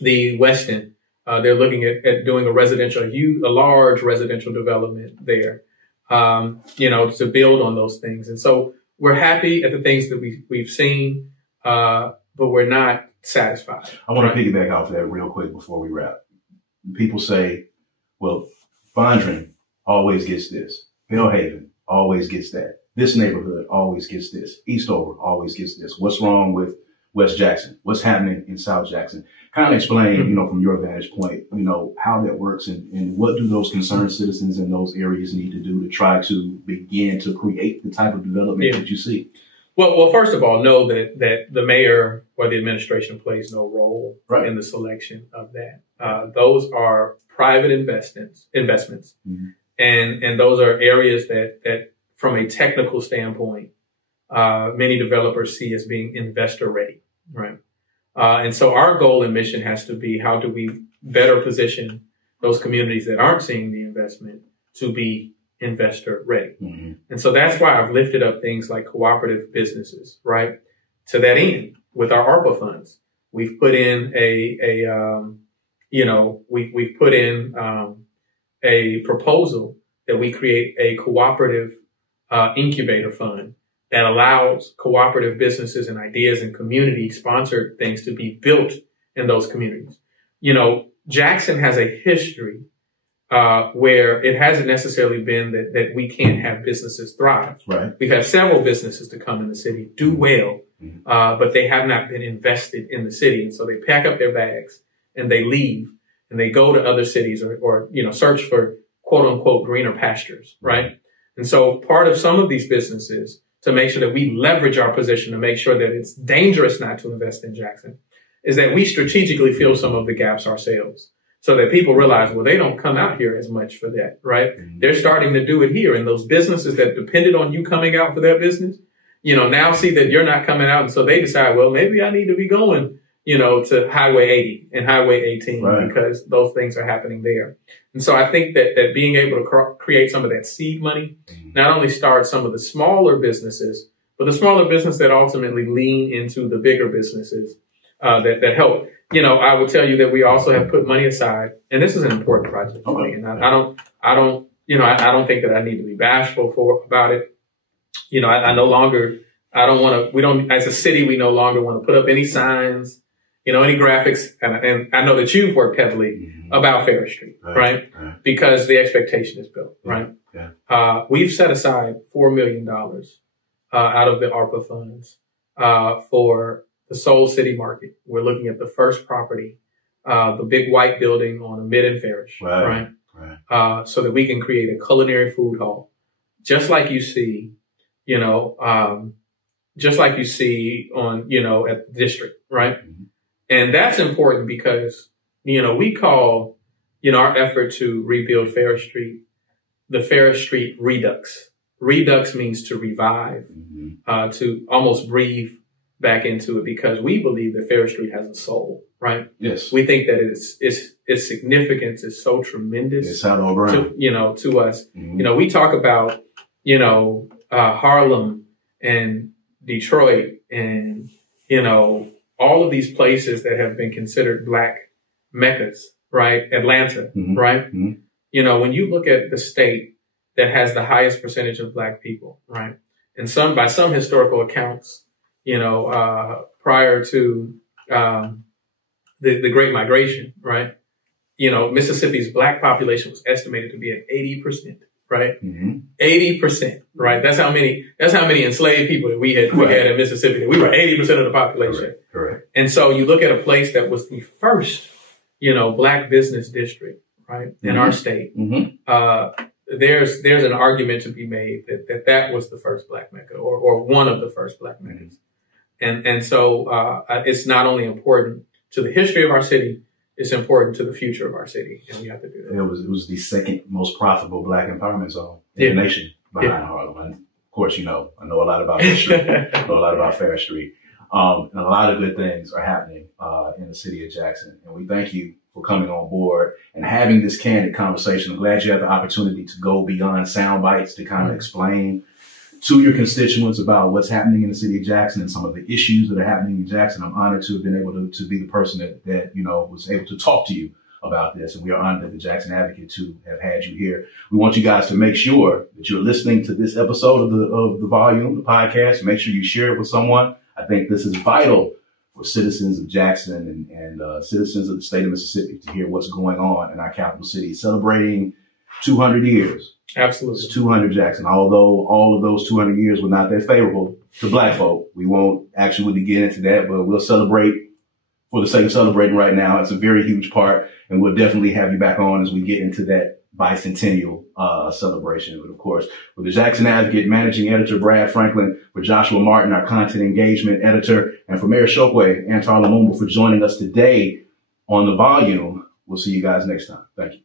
the West End, they're looking at doing a large residential development there, to build on those things. And so we're happy at the things that we've seen, but we're not satisfied. I want to piggyback off that real quick before we wrap. People say, well, Fondren always gets this. Bellhaven always gets that. This neighborhood always gets this. Eastover always gets this. What's wrong with West Jackson? What's happening in South Jackson? Kind of explain, from your vantage point, how that works and what do those concerned citizens in those areas need to do to try to begin to create the type of development that you see? Well, first of all, know that the mayor or the administration plays no role in the selection of that. Those are private investments. And those are areas that from a technical standpoint, many developers see as being investor ready, right? And so our goal and mission has to be, how do we better position those communities that aren't seeing the investment to be investor ready? And so that's why I've lifted up things like cooperative businesses, right? To that end, with our ARPA funds, we've put in we've put in a proposal that we create a cooperative incubator fund that allows cooperative businesses and ideas and community-sponsored things to be built in those communities. Jackson has a history where it hasn't necessarily been that we can't have businesses thrive. Right. We've had several businesses to come in the city, do well, but they have not been invested in the city. And so they pack up their bags and they leave and they go to other cities or search for quote unquote greener pastures. Right. And so part of some of these businesses, to make sure that we leverage our position to make sure that it's dangerous not to invest in Jackson, is that we strategically fill some of the gaps ourselves so that people realize, well, they don't come out here as much for that, right? They're starting to do it here. And those businesses that depended on you coming out for their business, now see that you're not coming out. And so they decide, well, maybe I need to be going, to Highway 80 and Highway 18 because those things are happening there. And so I think that being able to create some of that seed money, not only starts some of the smaller businesses, but the smaller business that ultimately lean into the bigger businesses that help. I will tell you that we also have put money aside, and this is an important project for me. And I don't think that I need to be bashful about it. I no longer as a city, we no longer want to put up any signs, any graphics. And I know that you've worked heavily about Fair Street, right? Because the expectation is built, right? Yeah. We've set aside $4 million out of the ARPA funds for the Soul City Market. We're looking at the first property, the big white building on Mid and Farish, right? So that we can create a culinary food hall, just like you see, just like you see on, at the district, right? And that's important because, we call, our effort to rebuild Fair Street, the Fair Street Redux. Redux means to revive, to almost breathe back into it, because we believe that Fair Street has a soul, right? Yes. We think that its significance is so tremendous. It's out all around. To us. We talk about, Harlem and Detroit and, all of these places that have been considered Black meccas, right? Atlanta, right? When you look at the state that has the highest percentage of Black people, right? And by some historical accounts, prior to the Great Migration, right? Mississippi's Black population was estimated to be at 80%, right? 80%, right? That's how many enslaved people that we had in Mississippi. We were 80% of the population. Correct. And so you look at a place that was the first, Black business district, right? In our state. There's an argument to be made that was the first Black Mecca or one of the first Black Meccas. And so it's not only important to the history of our city, it's important to the future of our city, and we have to do that. It was the second most profitable Black empowerment zone in the nation behind Harlem. And of course, I know a lot about Fair Street, I know a lot about Fair Street. And a lot of good things are happening in the city of Jackson. And we thank you for coming on board and having this candid conversation. I'm glad you had the opportunity to go beyond sound bites to kind of explain to your constituents about what's happening in the city of Jackson and some of the issues that are happening in Jackson. I'm honored to have been able to be the person that was able to talk to you about this. And we are honored that the Jackson Advocate to have had you here. We want you guys to make sure that you're listening to this episode of the volume, the podcast. Make sure you share it with someone. I think this is vital for citizens of Jackson and citizens of the state of Mississippi to hear what's going on in our capital city, celebrating 200 years. Absolutely. It's 200 Jackson. Although all of those 200 years were not that favorable to Black folk. We won't actually get into that, but we'll celebrate for the sake of celebrating right now. It's a very huge part, and we'll definitely have you back on as we get into that bicentennial celebration. But of course, with the Jackson Advocate Managing Editor Brad Franklin, for Joshua Martin, our Content Engagement Editor, and for Mayor Chokwe Antar Lumumba for joining us today on The Volume. We'll see you guys next time. Thank you.